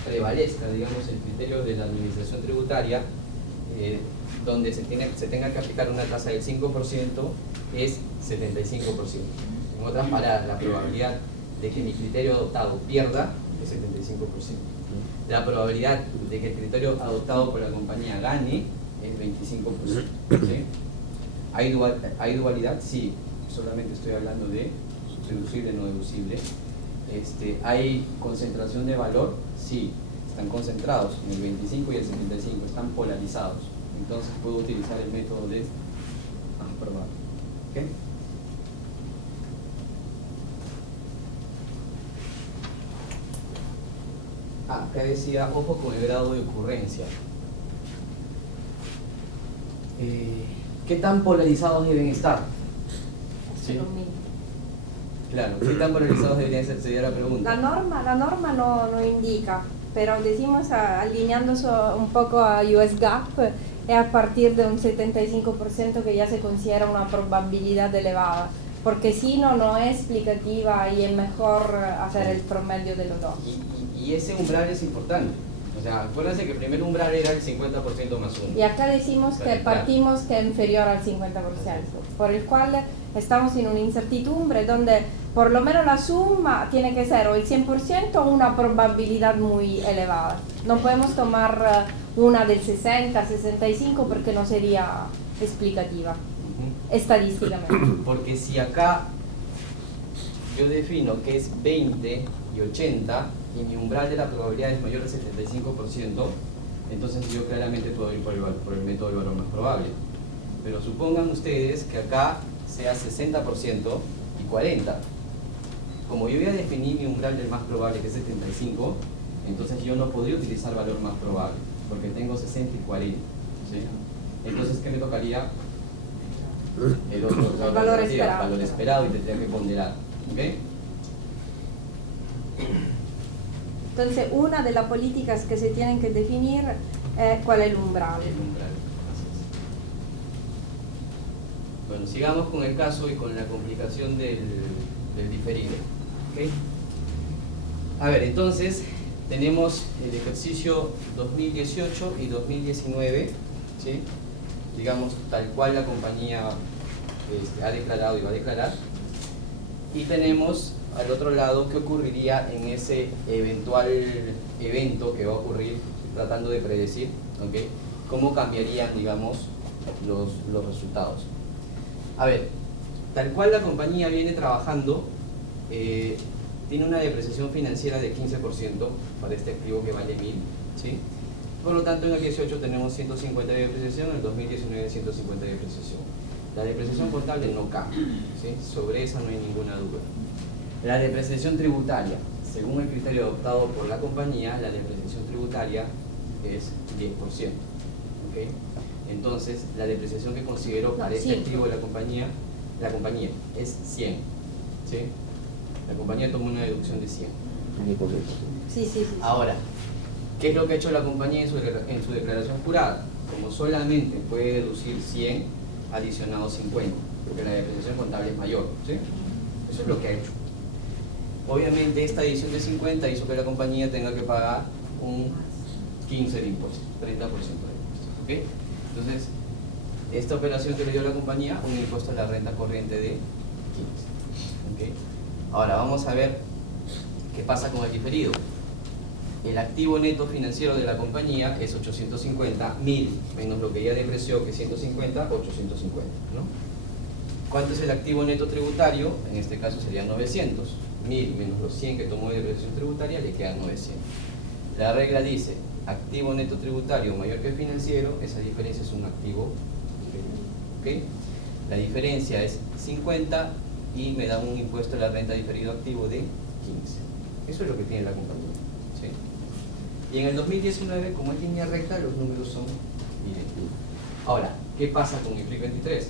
prevalezca, digamos, el criterio de la administración tributaria, donde se tenga que aplicar una tasa del 5%, es 75%. En otras palabras, la probabilidad de que mi criterio adoptado pierda es 75%. la probabilidad de que el criterio adoptado por la compañía gane es 25%. ¿Sí? ¿Hay dualidad? Sí, solamente estoy hablando de deducible, no deducible. ¿Hay concentración de valor? Sí, están concentrados en el 25 y el 75, están polarizados. Entonces puedo utilizar el método de más probable. ¿Okay? Acá decía, ojo con el grado de ocurrencia. ¿Qué tan polarizados deben estar? ¿Sí? Claro, ¿qué tan polarizados deberían ser? Sería la pregunta. La norma no indica, pero decimos alineándose un poco a US GAAP, es a partir de un 75% que ya se considera una probabilidad elevada, porque si no es explicativa y es mejor hacer el promedio de los dos. Y ese umbral es importante. O sea, acuérdense que el primer umbral era el 50% más 1. Y acá decimos que partimos que es inferior al 50%, por el cual estamos en una incertidumbre donde por lo menos la suma tiene que ser o el 100% o una probabilidad muy elevada. No podemos tomar una del 60, 65 porque no sería explicativa, estadísticamente. Porque si acá yo defino que es 20 y 80 y mi umbral de la probabilidad es mayor al 75%, entonces yo claramente puedo ir por el método del valor más probable. Pero supongan ustedes que acá sea 60% y 40%. Como yo ya definí mi umbral del más probable, que es 75, entonces yo no podría utilizar valor más probable, porque tengo 60 y 40. ¿Sí? Entonces, ¿qué me tocaría? El otro valor esperado. Valor esperado, y tendría que ponderar. ¿Okay? Entonces, una de las políticas que se tienen que definir es cuál es el umbral. El umbral, así es. Bueno, sigamos con el caso y con la complicación del diferido. ¿Okay? A ver, entonces, tenemos el ejercicio 2018 y 2019, ¿sí? Digamos, tal cual la compañía ha declarado y va a declarar. Y tenemos al otro lado qué ocurriría en ese eventual evento que va a ocurrir, tratando de predecir, ¿okay? Cómo cambiarían, digamos, los resultados. A ver, tal cual la compañía viene trabajando, tiene una depreciación financiera de 15% para este activo que vale 1000, ¿sí? Por lo tanto, en el 18 tenemos 150 de depreciación, en el 2019 150 de depreciación. La depreciación contable no cambia, ¿sí? Sobre esa no hay ninguna duda. La depreciación tributaria, según el criterio adoptado por la compañía, la depreciación tributaria es 10%. ¿Okay? Entonces, la depreciación que consideró para este activo de la compañía es 100. ¿Sí? La compañía tomó una deducción de 100. Sí. Ahora, ¿qué es lo que ha hecho la compañía en su declaración jurada? Como solamente puede deducir 100, ha adicionado 50, porque la depreciación contable es mayor. ¿Sí? Eso es lo que ha hecho. Obviamente esta adición de 50 hizo que la compañía tenga que pagar un 15 de impuestos, 30% de impuestos. ¿Okay? Entonces, esta operación que le dio la compañía, un impuesto a la renta corriente de 15. ¿Okay? Ahora vamos a ver qué pasa con el diferido. El activo neto financiero de la compañía es 850, 1000 menos lo que ya depreció, que es 150, 850. ¿No? ¿Cuánto es el activo neto tributario? En este caso serían 900. 1000 menos los 100 que tomó de depreciación tributaria, le quedan 900. La regla dice, activo neto tributario mayor que financiero, esa diferencia es un activo diferido. ¿Okay? La diferencia es 50 y me da un impuesto a la renta diferido activo de 15. Eso es lo que tiene la compañía. ¿Sí? Y en el 2019, como es línea recta, los números son idénticos. Ahora, ¿qué pasa con IFRIC 23?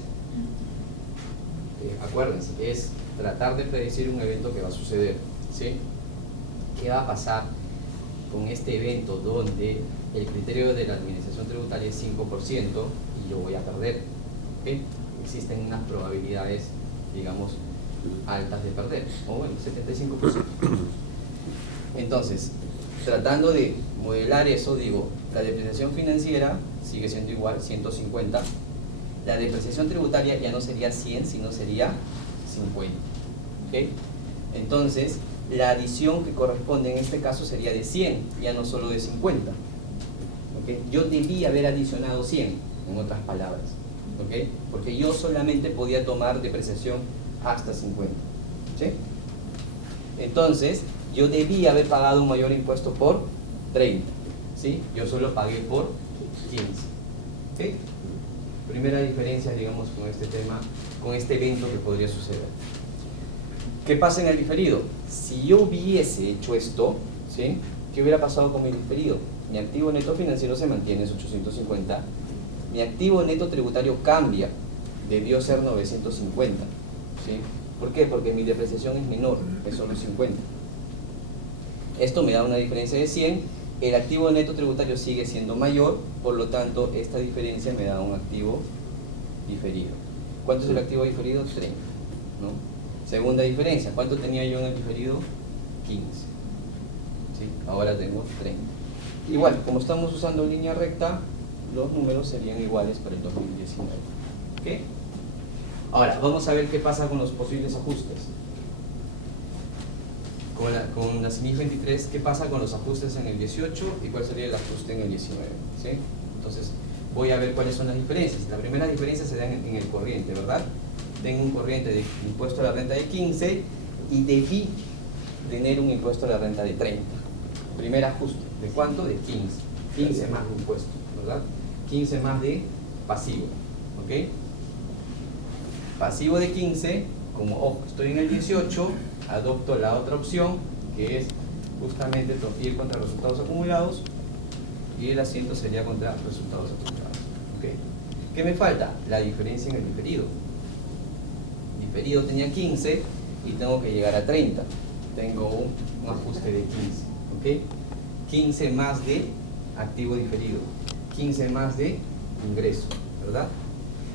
Acuérdense, es tratar de predecir un evento que va a suceder. ¿Sí? ¿Qué va a pasar con este evento donde el criterio de la administración tributaria es 5% y yo voy a perder? ¿Okay? Existen unas probabilidades, digamos, altas de perder, o bueno, 75%. Entonces, tratando de modelar eso, digo, la depreciación financiera sigue siendo igual, 150. La depreciación tributaria ya no sería 100, sino sería 50. ¿Okay? Entonces, la adición que corresponde en este caso sería de 100, ya no solo de 50. ¿Okay? Yo debía haber adicionado 100, en otras palabras. ¿Okay? Porque yo solamente podía tomar depreciación hasta 50. ¿Sí? Entonces, yo debía haber pagado un mayor impuesto por 30. ¿Sí? Yo solo pagué por 15. ¿Sí? Primera diferencia, digamos, con este tema, con este evento que podría suceder. ¿Qué pasa en el diferido? Si yo hubiese hecho esto, ¿sí? ¿Qué hubiera pasado con mi diferido? Mi activo neto financiero se mantiene, es 850. Mi activo neto tributario cambia, debió ser 950. ¿Sí? ¿Por qué? Porque mi depreciación es menor, es solo 50. Esto me da una diferencia de 100. El activo neto tributario sigue siendo mayor, por lo tanto, esta diferencia me da un activo diferido. ¿Cuánto es el activo diferido? 30. ¿No? Segunda diferencia, ¿cuánto tenía yo en el diferido? 15. ¿Sí? Ahora tengo 30. Igual, como estamos usando línea recta, los números serían iguales para el 2019. ¿Ok? Ahora, vamos a ver qué pasa con los posibles ajustes. Con la CINIF 23, ¿qué pasa con los ajustes en el 18 y cuál sería el ajuste en el 19? ¿Sí? Entonces, voy a ver cuáles son las diferencias. La primera diferencia se da en el corriente, ¿verdad? Tengo un corriente de impuesto a la renta de 15 y debí tener un impuesto a la renta de 30. Primer ajuste, ¿de cuánto? De 15. 15 más de impuesto, ¿verdad? 15 más de pasivo, ¿ok? Pasivo de 15, como ojo, estoy en el 18, adopto la otra opción, que es justamente ir contra resultados acumulados, y el asiento sería contra resultados acumulados, ¿ok? ¿Qué me falta? La diferencia en el diferido. Diferido tenía 15 y tengo que llegar a 30. Tengo un ajuste de 15, ¿ok? 15 más de activo diferido, 15 más de ingreso, ¿verdad?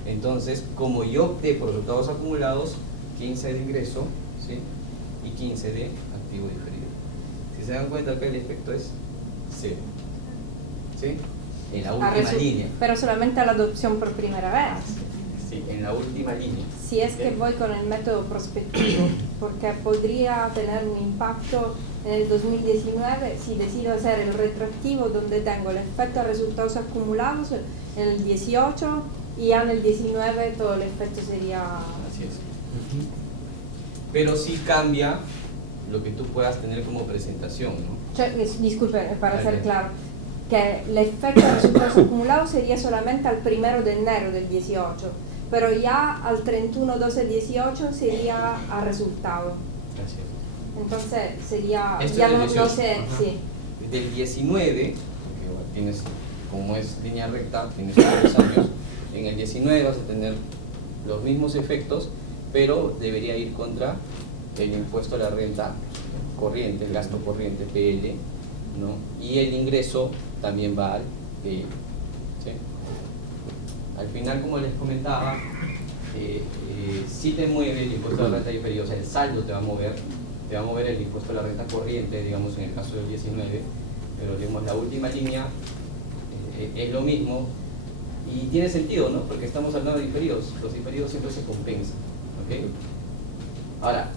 Entonces, como yo opté por resultados acumulados, 15 de ingreso, ¿sí? Y 15 de activo diferido. Si se dan cuenta, acá el efecto es 0, ¿sí? En la última línea. Pero solamente a la adopción por primera vez. Sí, en la última línea. Si es que voy con el método prospectivo, porque podría tener un impacto en el 2019 si decido hacer el retroactivo, donde tengo el efecto de resultados acumulados en el 18 y ya en el 19 todo el efecto sería... Así es. Pero sí cambia lo que tú puedas tener como presentación, ¿no? Disculpe, para ser claro, que el efecto de resultados acumulados sería solamente al 1 de enero del 18, pero ya al 31/12/18 sería a resultado. Así es. Entonces sería, Esto ya es del no 18. sé, sí. Del 19, porque bueno, tienes, como es línea recta, tienes 3 años, en el 19 vas a tener los mismos efectos, pero debería ir contra el impuesto a la renta corriente, el gasto corriente, PL, ¿no? Y el ingreso también va al PL, ¿sí? Al final, como les comentaba, si te mueve el impuesto a la renta diferida, o sea, el saldo te va a mover el impuesto a la renta corriente, digamos, en el caso del 19, pero digamos, la última línea es lo mismo, y tiene sentido, ¿no? Porque estamos hablando de diferidos, los diferidos siempre se compensan, ¿ok? Ahora,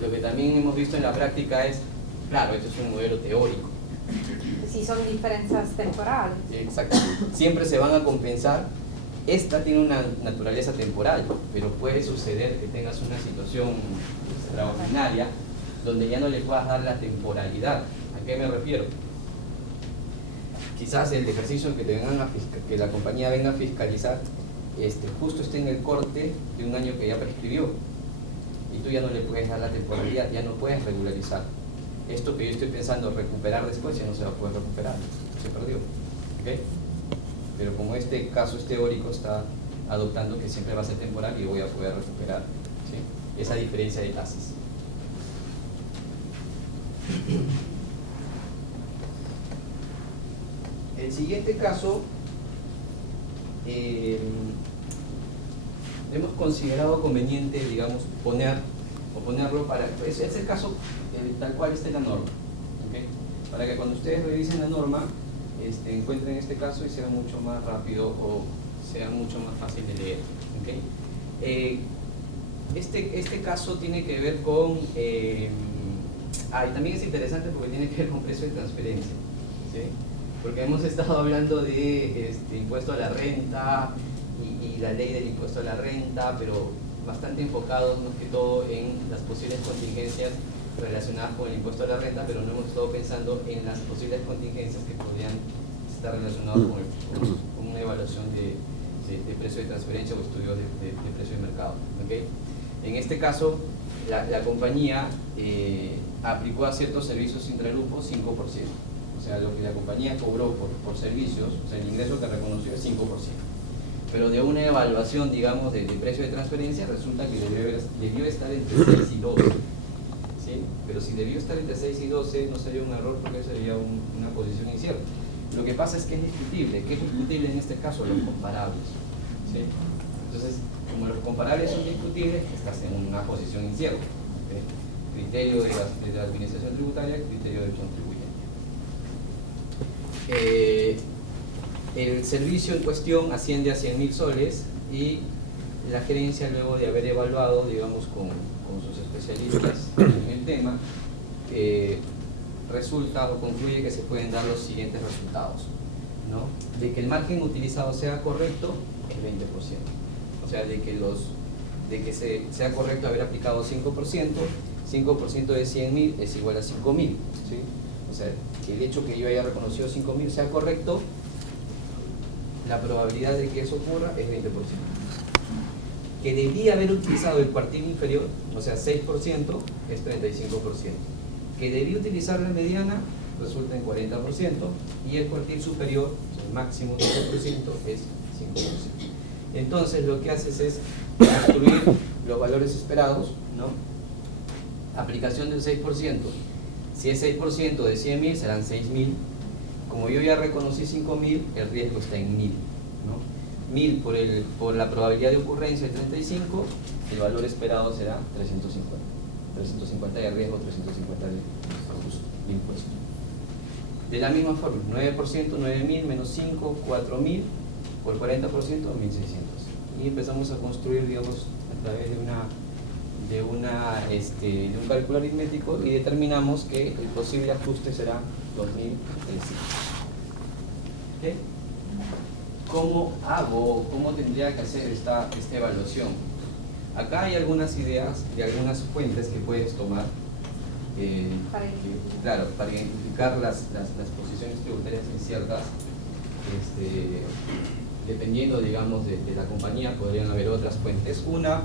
lo que también hemos visto en la práctica es, claro, esto es un modelo teórico. Si son diferencias temporales. Exacto, siempre se van a compensar. Esta tiene una naturaleza temporal, pero puede suceder que tengas una situación extraordinaria donde ya no le puedas dar la temporalidad. ¿A qué me refiero? Quizás el ejercicio que, que la compañía venga a fiscalizar justo esté en el corte de un año que ya prescribió y tú ya no le puedes dar la temporalidad, ya no puedes regularizar. Esto que yo estoy pensando recuperar después ya no se va a poder recuperar, se perdió, ¿ok? Pero como este caso es teórico, está adoptando que siempre va a ser temporal y voy a poder recuperar, ¿sí? Esa diferencia de tasas. El siguiente caso hemos considerado conveniente, digamos, ponerlo para... Es el caso tal cual esté la norma, ¿okay? Para que cuando ustedes revisen la norma encuentren este caso y sea mucho más rápido o sea mucho más fácil de leer, ¿okay? Este caso tiene que ver con y también es interesante porque tiene que ver con precio de transferencia, ¿sí? Porque hemos estado hablando de impuesto a la renta y la ley del impuesto a la renta, pero bastante enfocados más que todo en las posibles contingencias relacionadas con el impuesto a la renta, pero no hemos estado pensando en las posibles contingencias que podrían estar relacionadas con una evaluación de precio de transferencia o estudio de precio de mercado, ¿okay? En este caso, la compañía aplicó a ciertos servicios intragrupo 5%. O sea, lo que la compañía cobró por servicios, o sea, el ingreso que reconoció es 5%. Pero de una evaluación, digamos, de precio de transferencia, resulta que debió estar entre 6 y 12. ¿Sí? Pero si debió estar entre 6 y 12, no sería un error porque sería una posición incierta. Lo que pasa es que es discutible. ¿Qué es discutible en este caso? Los comparables. ¿Sí? Entonces, como los comparables son discutibles, estás en una posición incierta. ¿Sí? Criterio de la administración tributaria, criterio del contribuyente. El servicio en cuestión asciende a 100.000 soles y la gerencia, luego de haber evaluado, digamos, con sus especialistas en el tema, resulta o concluye que se pueden dar los siguientes resultados, ¿no? De que el margen utilizado sea correcto, es 20%. O sea, de que sea correcto haber aplicado 5%, 5% de 100.000 es igual a 5.000, ¿sí? O sea, que el hecho que yo haya reconocido 5.000 sea correcto, la probabilidad de que eso ocurra es 20%. Que debía haber utilizado el cuartil inferior, o sea 6%, es 35%. Que debía utilizar la mediana, resulta en 40%, y el cuartil superior, el máximo 12%, es 5%. Entonces lo que haces es construir los valores esperados, ¿no? Aplicación del 6%. Si es 6% de 100.000, serán 6.000. Como yo ya reconocí 5.000, el riesgo está en 1.000, ¿no? 1.000 por la probabilidad de ocurrencia de 35, el valor esperado será 350. 350 de riesgo, 350 de impuesto. De la misma forma, 9%, 9.000 menos 5, 4.000, por 40%, 1.600. Y empezamos a construir, digamos, a través de un cálculo aritmético y determinamos que el posible ajuste será 2.300. ¿Okay? ¿Cómo hago, cómo tendría que hacer esta evaluación? Acá hay algunas ideas de algunas fuentes que puedes tomar para identificar las posiciones tributarias inciertas. Dependiendo, digamos, de la compañía, podrían haber otras fuentes. Una,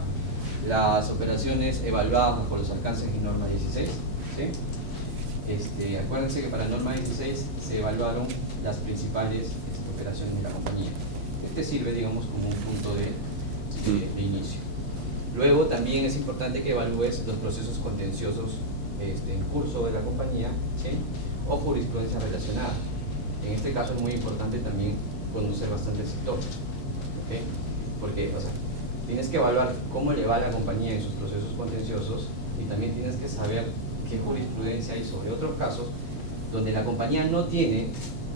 las operaciones evaluadas por los alcances de norma 16, ¿sí? Acuérdense que para norma 16 se evaluaron las principales operaciones de la compañía. Sirve, digamos, como un punto de inicio. Luego también es importante que evalúes los procesos contenciosos en curso de la compañía, ¿sí? O jurisprudencia relacionada. En este caso es muy importante también conocer bastante el sector, ¿okay? Porque, o sea, tienes que evaluar cómo le va a la compañía en sus procesos contenciosos y también tienes que saber qué jurisprudencia hay sobre otros casos donde la compañía no tiene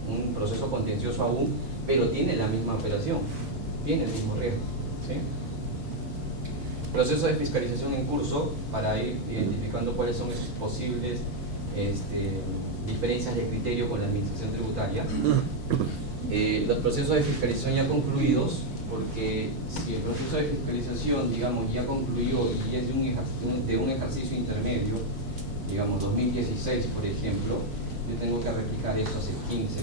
un proceso contencioso aún, pero tiene la misma operación, tiene el mismo riesgo, ¿sí? Proceso de fiscalización en curso para ir identificando cuáles son esas posibles diferencias de criterio con la administración tributaria. Los procesos de fiscalización ya concluidos, porque si el proceso de fiscalización, digamos, ya concluyó y es de un ejercicio intermedio, digamos 2016 por ejemplo, yo tengo que replicar esto hacia el 15,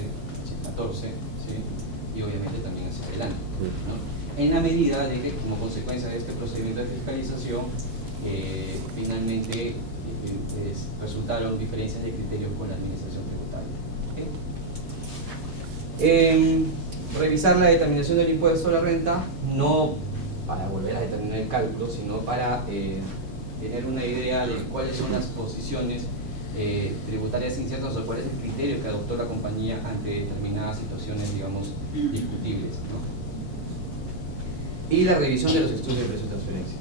hacia el 14, ¿sí? Y obviamente también hacia adelante, ¿no? En la medida de que, como consecuencia de este procedimiento de fiscalización, finalmente resultaron diferencias de criterios con la administración tributaria. Revisar la determinación del impuesto a la renta, no para volver a determinar el cálculo, sino para tener una idea de cuáles son las posiciones tributarias inciertas o cuál es el criterio que adoptó la compañía ante determinadas situaciones, digamos, discutibles, ¿no? Y la revisión de los estudios de precios de transferencia,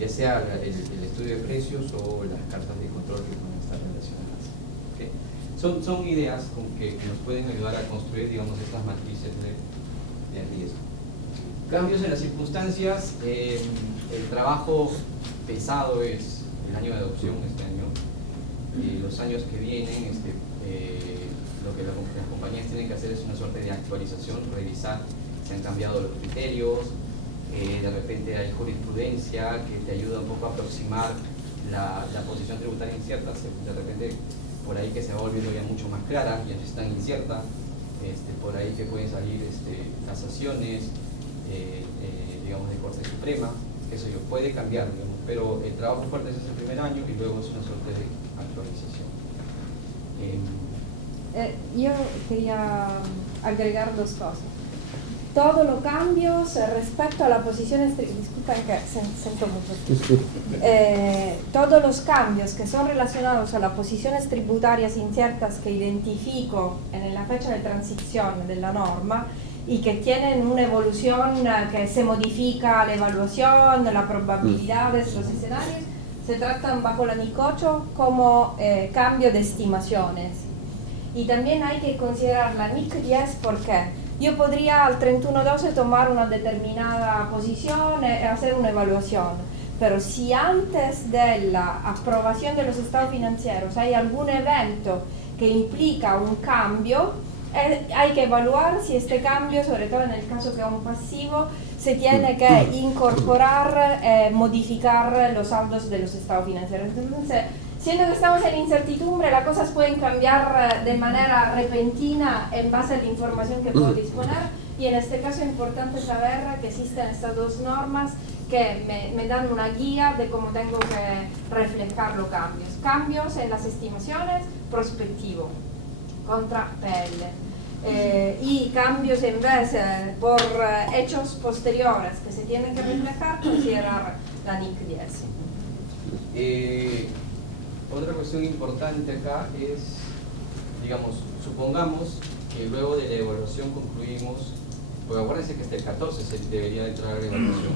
ya sea el estudio de precios o las cartas de control que pueden estar relacionadas, ¿okay? Son ideas que nos pueden ayudar a construir, digamos, estas matrices de riesgo. Cambios en las circunstancias, el trabajo pesado es el año de adopción este año. Los años que vienen, lo que las compañías tienen que hacer es una suerte de actualización, revisar si han cambiado los criterios, de repente hay jurisprudencia que te ayuda un poco a aproximar la posición tributaria incierta, de repente por ahí que se va volviendo ya mucho más clara, ya no es tan incierta, por ahí que pueden salir casaciones, digamos, de Corte Suprema, eso yo, puede cambiar, digamos, pero el trabajo fuerte es el primer año y luego es una suerte de actualización. Yo quería agregar dos cosas. Todos los cambios respecto a la posición, disculpen que siento mucho, todos los cambios que son relacionados a las posiciones tributarias inciertas que identifico en la fecha de transición de la norma y que tienen una evolución que se modifica la evaluación, la probabilidad de los escenarios, se tratan bajo la NIC 8 como cambio de estimaciones. Y también hay que considerar la NIC 10 porque yo podría al 31/12 tomar una determinada posición y hacer una evaluación, pero si antes de la aprobación de los estados financieros hay algún evento que implica un cambio, hay que evaluar si este cambio, sobre todo en el caso que es un pasivo, se tiene que incorporar, modificar los saldos de los estados financieros. Entonces, siendo que estamos en incertidumbre, las cosas pueden cambiar de manera repentina en base a la información que puedo disponer, y en este caso es importante saber que existen estas dos normas que me dan una guía de cómo tengo que reflejar los cambios. Cambios en las estimaciones, prospectivo, contra PL. Y cambios en vez por hechos posteriores que se tienen que reflejar, considerar la NIC 10. Otra cuestión importante acá es, digamos, supongamos que luego de la evaluación concluimos, porque acuérdense que hasta el 14 se debería entrar a la evaluación,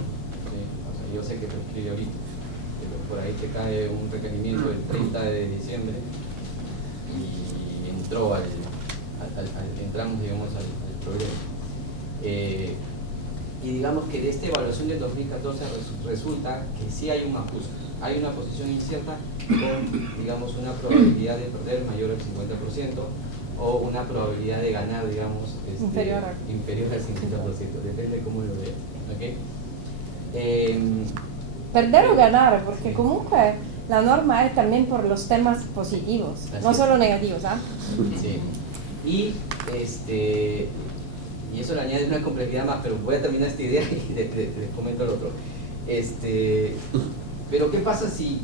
¿sí? O sea, yo sé que prescribe ahorita, pero por ahí te cae un requerimiento del 30 de diciembre y entramos, digamos, al problema. Y digamos que de esta evaluación del 2014 resulta que sí hay un ajuste, hay una posición incierta con, digamos, una probabilidad de perder mayor al 50% o una probabilidad de ganar, digamos, inferior al 50%, depende de cómo lo veas, ¿okay? Perder o ganar, porque comunque la norma es también por los temas positivos, no solo negativos, ¿ah? Sí. Y eso le añade una complejidad más, pero voy a terminar esta idea y les comento el otro. Pero ¿qué pasa si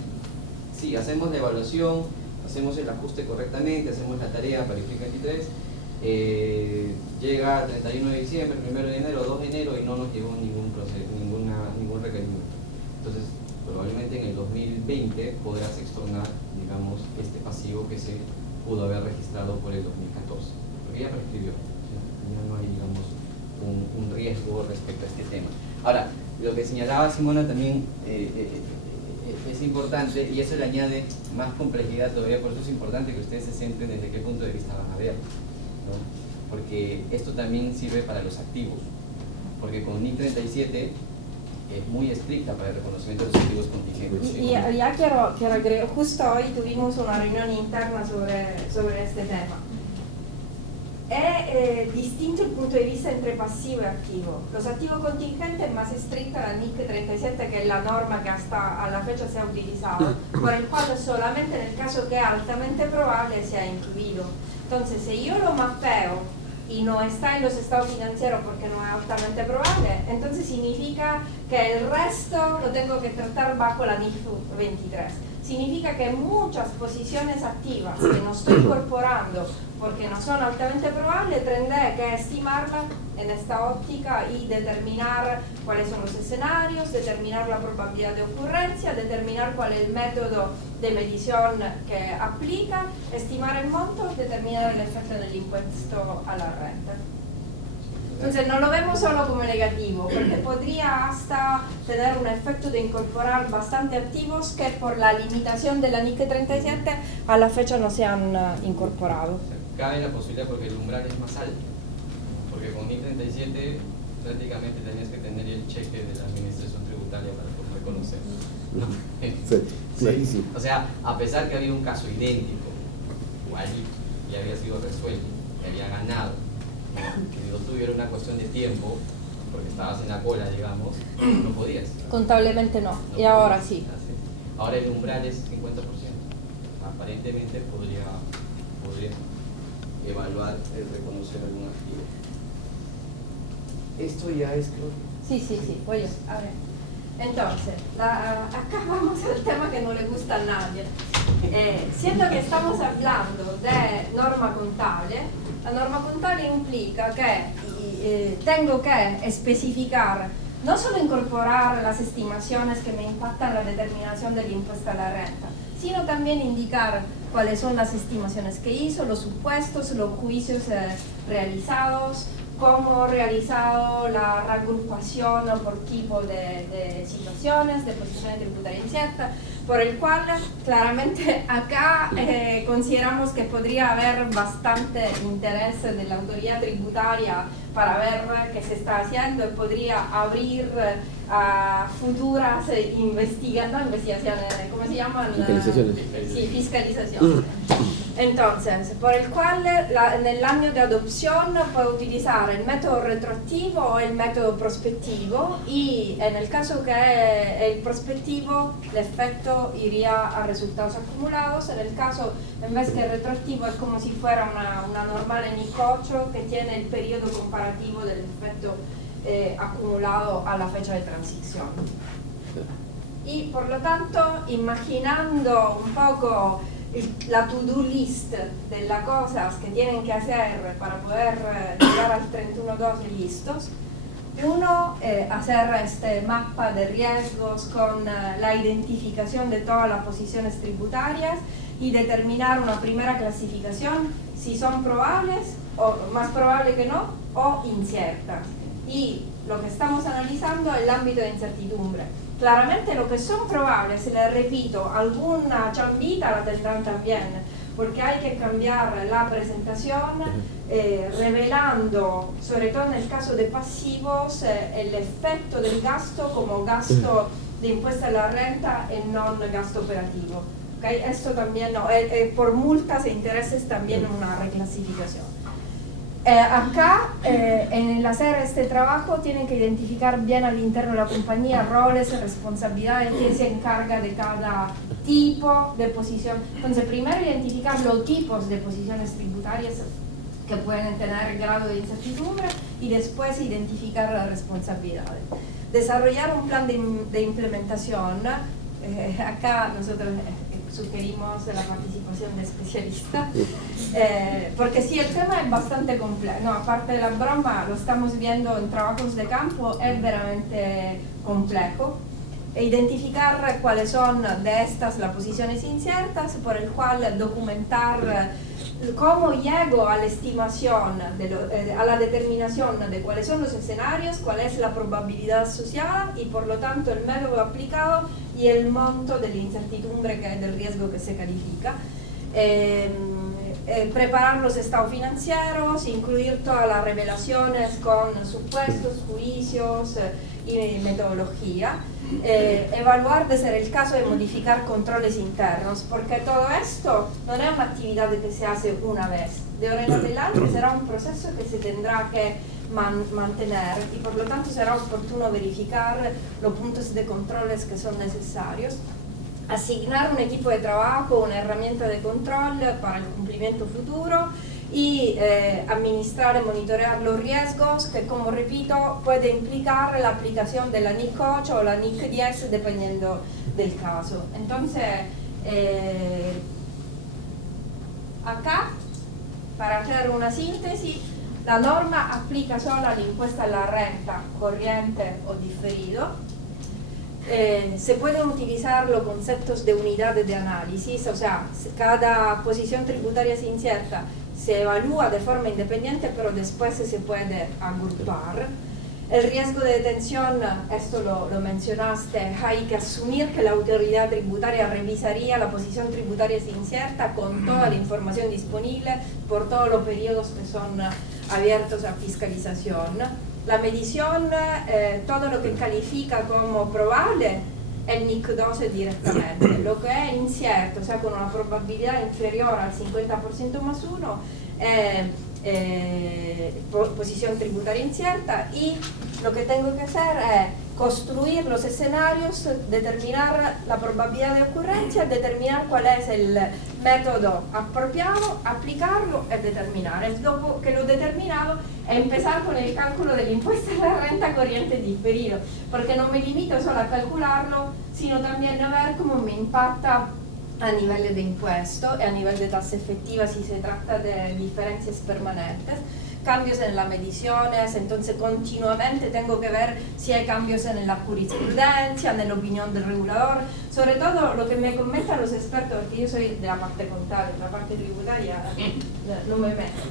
hacemos la evaluación, hacemos el ajuste correctamente, hacemos la tarea para el IFRIC 23, llega 31 de diciembre, 1 de enero, 2 de enero y no nos llegó ningún requerimiento? Entonces, probablemente en el 2020 podrás extornar, digamos, este pasivo que se pudo haber registrado por el 2014, porque ya prescribió, ya no hay, digamos, un riesgo respecto a este tema. Ahora, lo que señalaba Simona también es importante, y eso le añade más complejidad todavía, por eso es importante que ustedes se centren desde qué punto de vista van a ver, ¿no? Porque esto también sirve para los activos, porque con NIC 37 es muy estricta para el reconocimiento de los activos contingentes. Y ya quiero agregar, justo hoy tuvimos una reunión interna sobre este tema. Es distinto el punto de vista entre pasivo y activo. Los activos contingentes es más estricta la NIC 37, que es la norma que hasta a la fecha se ha utilizado, por el cual solamente en el caso que es altamente probable se ha incluido. Entonces, si yo lo mapeo y no está en los estados financieros porque no es altamente probable, entonces significa que el resto lo tengo que tratar bajo la NIC 23. Significa que muchas posiciones activas que no estoy incorporando porque no son altamente probables, tendré que estimarlas en esta óptica y determinar cuáles son los escenarios, determinar la probabilidad de ocurrencia, determinar cuál es el método de medición que aplica, estimar el monto, determinar el efecto del impuesto a la renta. Entonces no lo vemos solo como negativo, porque podría hasta tener un efecto de incorporar bastante activos que por la limitación de la NIC 37 a la fecha no se han incorporado. O sea, cabe la posibilidad porque el umbral es más alto, porque con NIC 37 prácticamente tenías que tener el cheque de la administración tributaria para poder reconocer. Sí, clarísimo. O sea, a pesar que había un caso idéntico, igualito, y había sido resuelto, y había ganado, ¿no? Que digo, tuviera una cuestión de tiempo, porque estabas en la cola, digamos, no podías. Contablemente no, y ahora sí. Ahora el umbral es 50%. Aparentemente podría evaluar el reconocer algún activo. Esto ya es, creo. Sí, voy a ver. Entonces, acá vamos al tema que no le gusta a nadie. Siendo que estamos hablando de norma contable, la norma contable implica que tengo que especificar, no solo incorporar las estimaciones que me impactan la determinación del impuesto a la renta, sino también indicar cuáles son las estimaciones que hizo, los supuestos, los juicios realizados, cómo realizado la reagrupación por tipo de situaciones, de posiciones tributarias inciertas, por el cual claramente acá consideramos que podría haber bastante interés de la autoridad tributaria para ver qué se está haciendo y podría abrir a futuras investigaciones, ¿cómo se llaman? Fiscalizaciones. Sí, fiscalizaciones. Entonces, por el cual en el año de adopción puede utilizar el método retroactivo o el método prospectivo, y en el caso que el prospectivo, el efecto iría a resultados acumulados. En el caso, en vez que retroactivo, es como si fuera una normal en ICOCHO que tiene el periodo comparativo del efecto acumulado a la fecha de transición. Y por lo tanto, imaginando un poco la to-do list de las cosas que tienen que hacer para poder llegar al 31/12 listos, uno, hacer este mapa de riesgos con la identificación de todas las posiciones tributarias y determinar una primera clasificación, si son probables, o más probable que no, o inciertas. Y lo que estamos analizando es el ámbito de incertidumbre. Claramente lo que son probables, les repito, alguna chambita la tendrán también, porque hay que cambiar la presentación revelando, sobre todo en el caso de pasivos, el efecto del gasto como gasto de impuesto a la renta y no gasto operativo. ¿Okay? Esto también no, por multas e intereses también una reclasificación. Acá, en el hacer este trabajo, tienen que identificar bien al interno de la compañía roles y responsabilidades que se encarga de cada tipo de posición. Entonces, primero identificar los tipos de posiciones tributarias que pueden tener grado de incertidumbre y después identificar las responsabilidades. Desarrollar un plan de implementación. Acá nosotros sugerimos la participación de especialistas, porque sí, el tema es bastante complejo, no, aparte de la broma, lo estamos viendo en trabajos de campo, es veramente complejo. E identificar cuáles son de estas las posiciones inciertas, por el cual documentar cómo llego a la estimación, a la determinación de cuáles son los escenarios, cuál es la probabilidad asociada y por lo tanto el método aplicado y el monto de la incertidumbre que es del riesgo que se califica. Preparar los estados financieros, incluir todas las revelaciones con supuestos, juicios y metodología. Evaluar de ser el caso de modificar controles internos, porque todo esto no es una actividad que se hace una vez. De ahora en adelante será un proceso que se tendrá que mantener y por lo tanto será oportuno verificar los puntos de controles que son necesarios. Asignar un equipo de trabajo, una herramienta de control para el cumplimiento futuro y administrar y monitorear los riesgos que, como repito, puede implicar la aplicación de la NIC 8 o la NIC 10 dependiendo del caso. Entonces, acá, para hacer una síntesis, la norma aplica solo al impuesto a la renta corriente o diferido. Se pueden utilizar los conceptos de unidades de análisis, o sea, cada posición tributaria es incierta, se evalúa de forma independiente, pero después se puede agrupar. El riesgo de detención, esto lo mencionaste, hay que asumir que la autoridad tributaria revisaría la posición tributaria incierta con toda la información disponible por todos los periodos que son abiertos a fiscalización. La medición, todo lo que califica como probable, el NIC2 directamente. Lo que es incierto, o sea, con una probabilidad inferior al 50% más 1, posición tributaria incierta, y lo que tengo que hacer es construir los escenarios, determinar la probabilidad de ocurrencia, determinar cuál es el método apropiado, aplicarlo y determinar. Y dopo que lo he determinado, empezar con el cálculo del impuesto de la renta corriente diferido, porque no me limito solo a calcularlo, sino también a ver cómo me impacta a nivel de impuesto y a nivel de tasa efectiva si se trata de diferencias permanentes, cambios en las mediciones. Entonces continuamente tengo que ver si hay cambios en la jurisprudencia, en la opinión del regulador, sobre todo lo que me comentan los expertos, porque yo soy de la parte contable, la parte tributaria no me meto.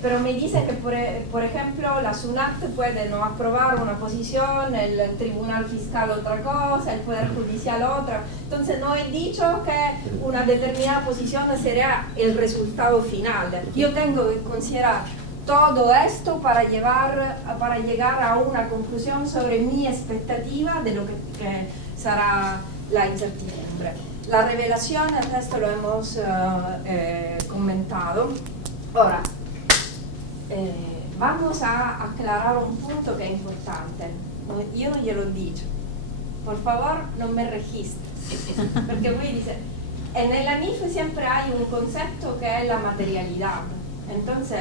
Pero me dicen que por ejemplo la SUNAT puede no aprobar una posición, el tribunal fiscal otra cosa, el poder judicial otra. Entonces no he dicho que una determinada posición será el resultado final. Yo tengo que considerar todo esto para llegar a una conclusión sobre mi expectativa de lo que será la incertidumbre. La revelación, el resto lo hemos comentado. Ahora, vamos a aclarar un punto que es importante. Yo no glielo he dicho. Por favor, no me registres. Porque voi dice, en el ANIF siempre hay un concepto que es la materialidad. Entonces,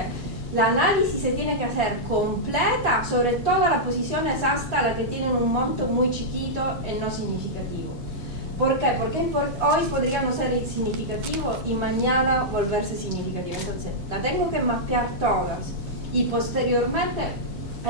la análisis se tiene que hacer completa sobre todas las posiciones hasta las que tienen un monto muy chiquito y no significativo. ¿Por qué? Porque hoy podrían no ser significativos y mañana volverse significativos. Entonces, la tengo que mapear todas y posteriormente,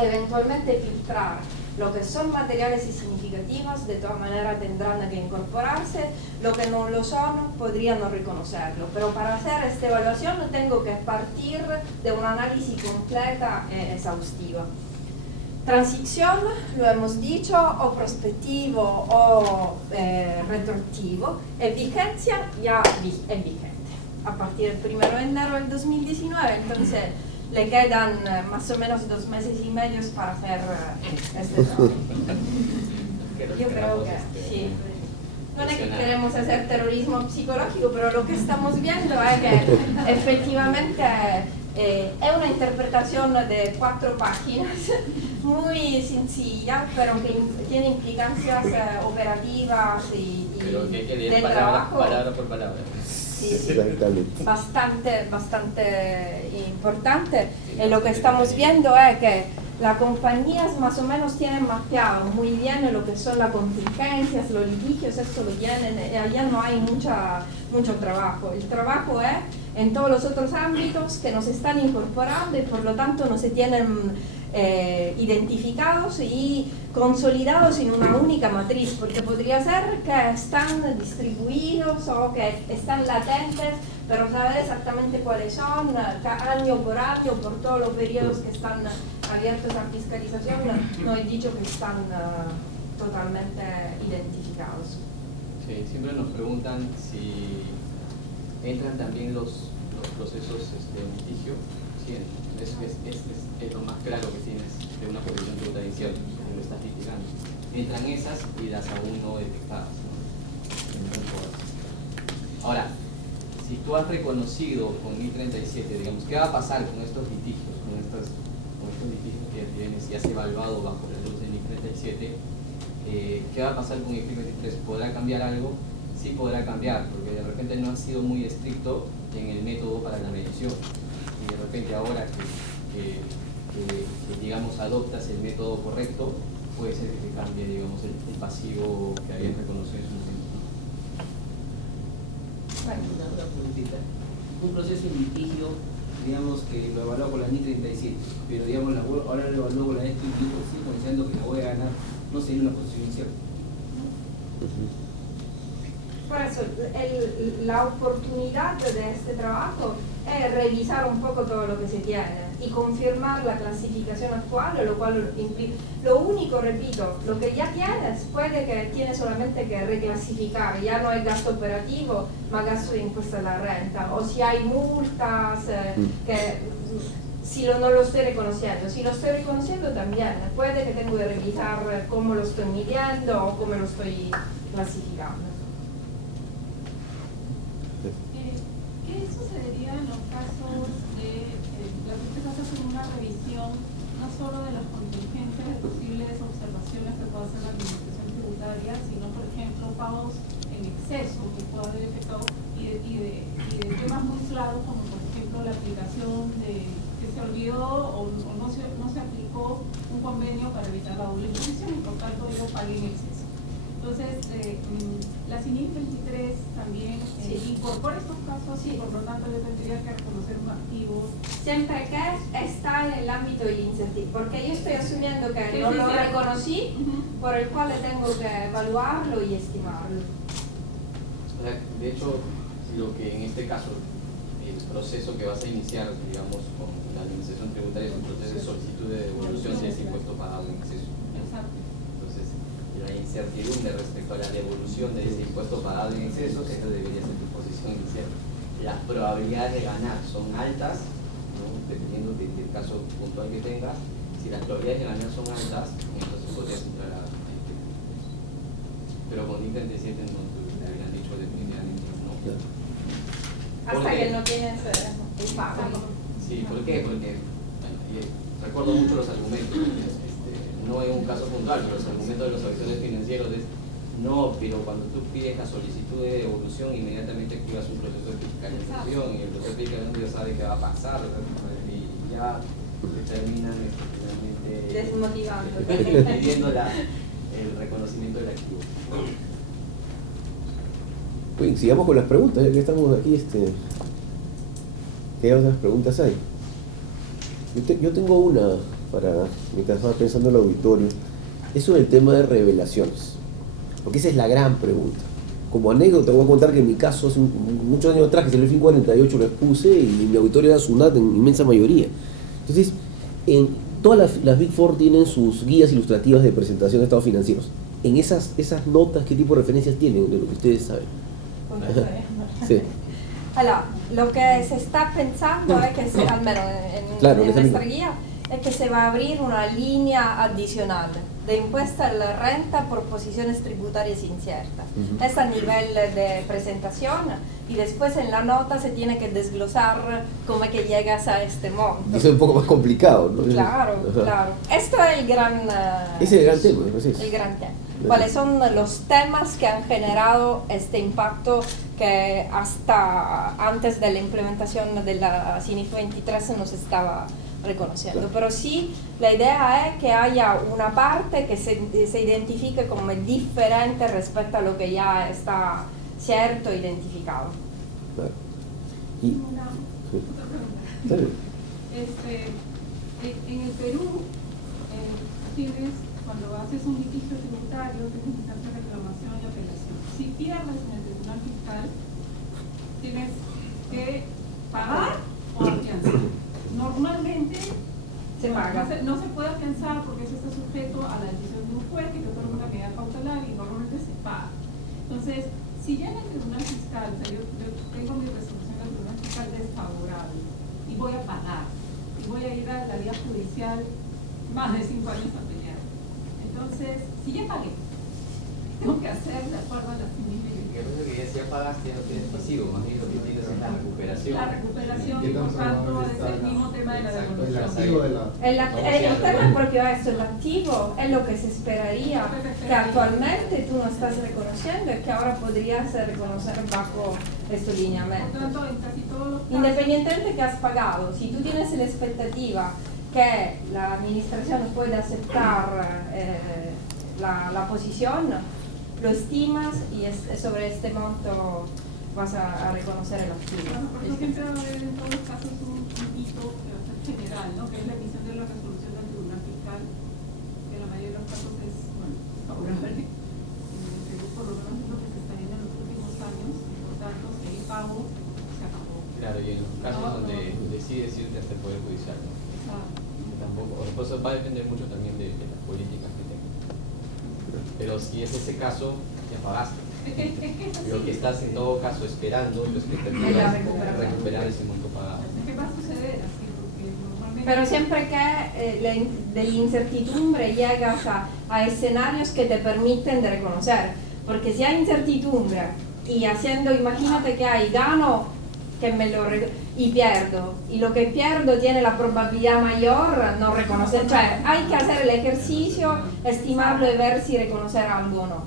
eventualmente filtrar. Lo que son materiales y significativos, de todas maneras tendrán que incorporarse. Lo que no lo son, podrían no reconocerlo. Pero para hacer esta evaluación tengo que partir de un análisis completa e exhaustiva. Transición, lo hemos dicho, o prospettivo o retroactivo, y vigencia ya es vigente a partir del 1 de enero del 2019, entonces le quedan más o menos 2 meses y medio para hacer este trabajo. Yo creo que sí. No es que queremos hacer terrorismo psicológico, pero lo que estamos viendo es que efectivamente es una interpretación de 4 páginas, muy sencilla, pero que tiene implicancias operativas y del trabajo. Palabra por palabra. Sí, bastante importante. Y lo que estamos viendo es que las compañías más o menos tienen mapeado muy bien lo que son las contingencias, los litigios, esto lo tienen, y allá no hay mucho trabajo. El trabajo es en todos los otros ámbitos que nos están incorporando y por lo tanto no se tienen identificados y consolidados en una única matriz, porque podría ser que están distribuidos o que están latentes, pero saber exactamente cuáles son, año por año, por todos los periodos que están abiertos a fiscalización, no he dicho que están totalmente identificados. Sí, siempre nos preguntan si entran también los procesos de litigio. Sí, es lo más claro que tienes de una posición tributaria incierta, como estás litigando. Entran esas y las aún no detectadas, ¿no? Ahora, si tú has reconocido con 1037, digamos, ¿qué va a pasar con estos litigios? Con estos litigios que tienes y has evaluado bajo la luz de 1037, ¿qué va a pasar con el 1023? ¿Podrá cambiar algo? Sí podrá cambiar, porque de repente no has sido muy estricto en el método para la medición. Y de repente ahora que digamos adoptas el método correcto, puede ser que cambie, digamos, el pasivo que habías reconocido en su momento. Una preguntita. Un proceso de litigio, digamos que lo evaluó con la NI 37, pero digamos ahora lo evaluó con la NI 35, considerando que la voy a ganar, no sería una posición incierta. Por eso, la oportunidad de este trabajo es revisar un poco todo lo que se tiene y confirmar la clasificación actual, lo cual implica, lo único, repito, lo que ya tienes puede que tienes solamente que reclasificar, ya no es gasto operativo, ma gasto de impuesto a la renta, o si hay multas, que no lo estoy reconociendo. Si lo estoy reconociendo también, puede que tengo que revisar cómo lo estoy midiendo o cómo lo estoy clasificando. ¿Qué sucedería en los casos de las que se hace una revisión no solo de las contingentes de posibles observaciones que pueda hacer la administración tributaria, sino por ejemplo pagos en exceso que pueda haber efectuado y de temas muy claros como por ejemplo la aplicación de que se olvidó o no se aplicó un convenio para evitar la doble imposición y por tanto yo pagué en exceso? Entonces, la CINIF 23 también incorpora estos casos y por lo tanto yo tendría que reconocer un activo. Siempre que está en el ámbito del incentivo, porque yo estoy asumiendo que no lo reconocí, por el cual tengo que evaluarlo y estimarlo. De hecho, lo que en este caso, el proceso que vas a iniciar, digamos, con la administración tributaria es un proceso de solicitud de devolución de ese impuesto pagado en exceso. Exacto. Entonces, la incertidumbre respecto a la devolución de ese impuesto pagado en exceso, esa debería ser tu posición inicial. Las probabilidades de ganar son altas, ¿no? Dependiendo del caso puntual que tengas. Si las probabilidades de ganar son altas, entonces podrías entrar a este proceso. Pero con NIC 37 no te hubieran dicho definitivamente no. Hasta que no tienes el pago. Sí, ¿por qué? Porque recuerdo mucho los argumentos. No es un caso puntual, pero los argumentos de los auditores financieros es no, pero cuando tú pides la solicitud de devolución, inmediatamente activas un proceso de fiscalización y el proceso de fiscalización ya sabe qué va a pasar y ya te terminan finalmente desmotivando, pidiendo el reconocimiento del activo. Pues, sigamos con las preguntas, ya que estamos aquí. ¿Qué otras preguntas hay? Yo tengo una para, mientras estaba pensando en el auditorio, es sobre el tema de revelaciones, porque esa es la gran pregunta. Como anécdota voy a contar que en mi caso, hace muchos años atrás, que salió el FIN 48, lo expuse y mi auditorio era SUNAT en inmensa mayoría. Entonces, en todas las Big Four tienen sus guías ilustrativas de presentación de estados financieros. En esas notas, ¿qué tipo de referencias tienen de lo que ustedes saben? Sí. Allora, lo que se está pensando es que, al menos en nuestra guía, es que se va a abrir una línea adicional de impuesto a la renta por posiciones tributarias inciertas. Es a nivel de presentación y después en la nota se tiene que desglosar cómo es que llegas a este monto. Eso es un poco más complicado, ¿no? Claro, claro. Esto es el gran... Ese es el gran tema, ¿no? El gran tema. ¿Cuáles son los temas que han generado este impacto que hasta antes de la implementación de la CINIF 23 no se estaba reconociendo? Claro. Pero sí, la idea es que haya una parte que se identifique como diferente respecto a lo que ya está cierto identificado. Claro. Otra pregunta. En el Perú tienes, cuando haces un litigio tributario, tienes que hacer reclamación y apelación. Si pierdes en el tribunal fiscal, tienes que pagar o afianzar. Normalmente se paga. No se puede afianzar porque eso está sujeto a la decisión de un juez que te otorga una medida cautelar y normalmente se paga. Entonces, si ya en el tribunal fiscal, o sea, yo tengo mi resolución del tribunal fiscal desfavorable y voy a pagar y voy a ir a la vía judicial más de 5 años a pelear. Entonces, si ya pagué, tengo que hacer de acuerdo a la CINIF. Yo creo que ya pagaste, ya no tienes pasivo, más bien lo que tienes es la recuperación. La recuperación y por tanto es el mismo tema de la devolución. El tema propio es el activo, es lo que se esperaría, que actualmente tú no estás reconociendo y que ahora podrías reconocer bajo estos lineamientos. Por tanto, en casi todos los casos, independientemente que has pagado, si tú tienes la expectativa que la administración puede aceptar la posición, lo estimas y sobre este monto vas a reconocer el activo. Bueno, por eso siempre va a haber en todos los casos un hito que va a ser general, ¿no? Que es la emisión de la resolución del tribunal fiscal, que en la mayoría de los casos es favorable. Por lo menos es lo que se está viendo en los últimos años, y por tanto, si hay pago, se acabó. Claro, y en los casos donde decides irte hasta el Poder Judicial, ¿no? Tampoco, por eso va a depender mucho también de las políticas que tengas. Pero si es ese caso, ya pagaste. Lo que estás en todo caso esperando, tu expectativa es recuperar ese monto pagado. ¿Qué va a suceder así? Porque normalmente Pero siempre que de incertidumbre llegas a escenarios que te permiten de reconocer. Porque si hay incertidumbre y haciendo, imagínate que hay gano y pierdo, y lo que pierdo tiene la probabilidad mayor, no reconocer, hay que hacer el ejercicio, estimarlo y ver si reconocer algo o no.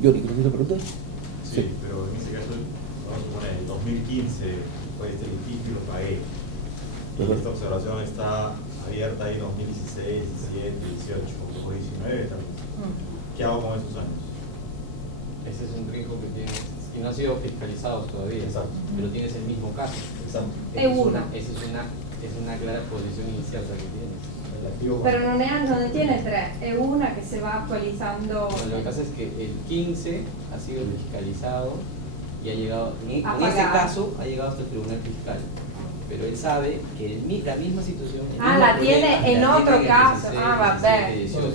Yori, ¿quieres preguntar? Sí, pero en ese caso, vamos a suponer, en 2015 fue este litigio y lo pagué. Y esta observación está abierta ahí en 2016, 17, 18, 19 también. ¿Qué hago con esos años? Ese es un riesgo que tienes, y no ha sido fiscalizado todavía. Exacto. Pero tienes el mismo caso. Exacto. Esa es una clara posición inicial la que tienes. El activo, Pero no tiene tres, es una que se va actualizando. Bueno, lo que pasa es que el 15 ha sido fiscalizado y ha llegado, en ese Apagado. caso, ha llegado hasta el Tribunal Fiscal. Pero él sabe que la misma situación. La tiene en otro caso. Va bene. 18.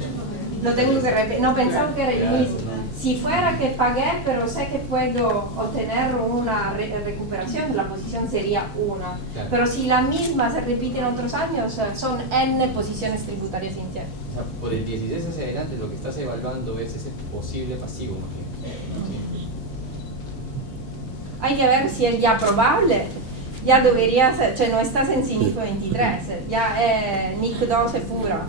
Lo tengo que repetir. No, pensaba que era el Claro, mismo. no. Si fuera que pagué, pero sé que puedo obtener una recuperación, la posición sería una. Claro. Pero si la misma se repite en otros años, son N posiciones tributarias iniciales. O sea, por el 16 hacia adelante lo que estás evaluando es ese posible pasivo, imagínate. Hay que ver si es ya probable. Ya debería ser, no estás en CINIF 23, ya es NIC 12 pura.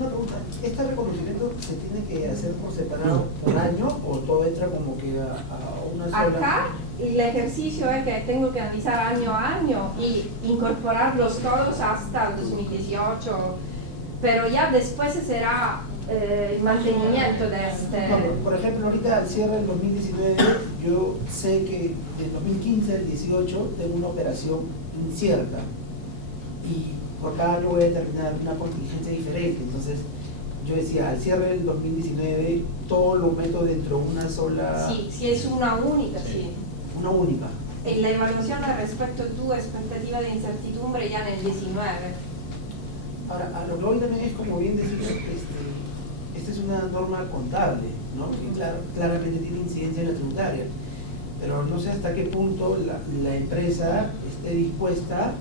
Una pregunta, ¿este reconocimiento se tiene que hacer por separado por año o todo entra como que a una sola? Acá el ejercicio es que tengo que analizar año a año y incorporarlos todos hasta el 2018, pero ya después será el mantenimiento de este. No, por ejemplo, ahorita al cierre del 2019, yo sé que del 2015 al 18 tengo una operación incierta y por cada año voy a determinar una contingencia diferente. Entonces, yo decía, al cierre del 2019, todo lo meto dentro de una sola. Sí, si es una única, sí. Una única. En la evaluación respecto a tu expectativa de incertidumbre ya en el 19. Ahora, a lo que hoy también es como bien decir, esta es una norma contable, ¿no? Que claramente tiene incidencia en la tributaria, pero no sé hasta qué punto la empresa esté dispuesta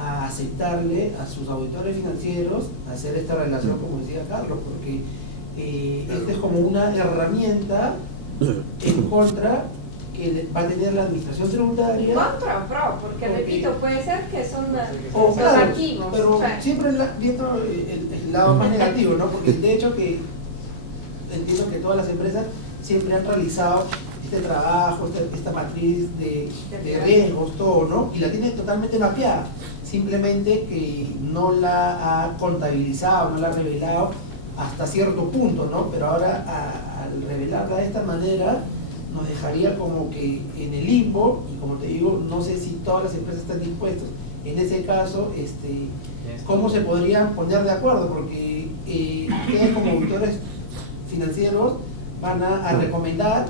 a aceptarle a sus auditores financieros hacer esta relación, como decía Carlos, porque esta es como una herramienta en contra que va a tener la administración tributaria. Contra o pro, porque repito, puede ser que son O los claro, archivos. pero o sea, siempre viendo el lado más negativo, ¿no? Porque de hecho que entiendo que todas las empresas siempre han realizado este trabajo, esta matriz de riesgos, todo, ¿no? Y la tienen totalmente mapeada, simplemente que no la ha contabilizado, no la ha revelado hasta cierto punto, ¿no? Pero ahora al revelarla de esta manera nos dejaría como que en el limbo, y como te digo, no sé si todas las empresas están dispuestas. En ese caso, ¿cómo se podrían poner de acuerdo? Porque ustedes como auditores financieros van a recomendar,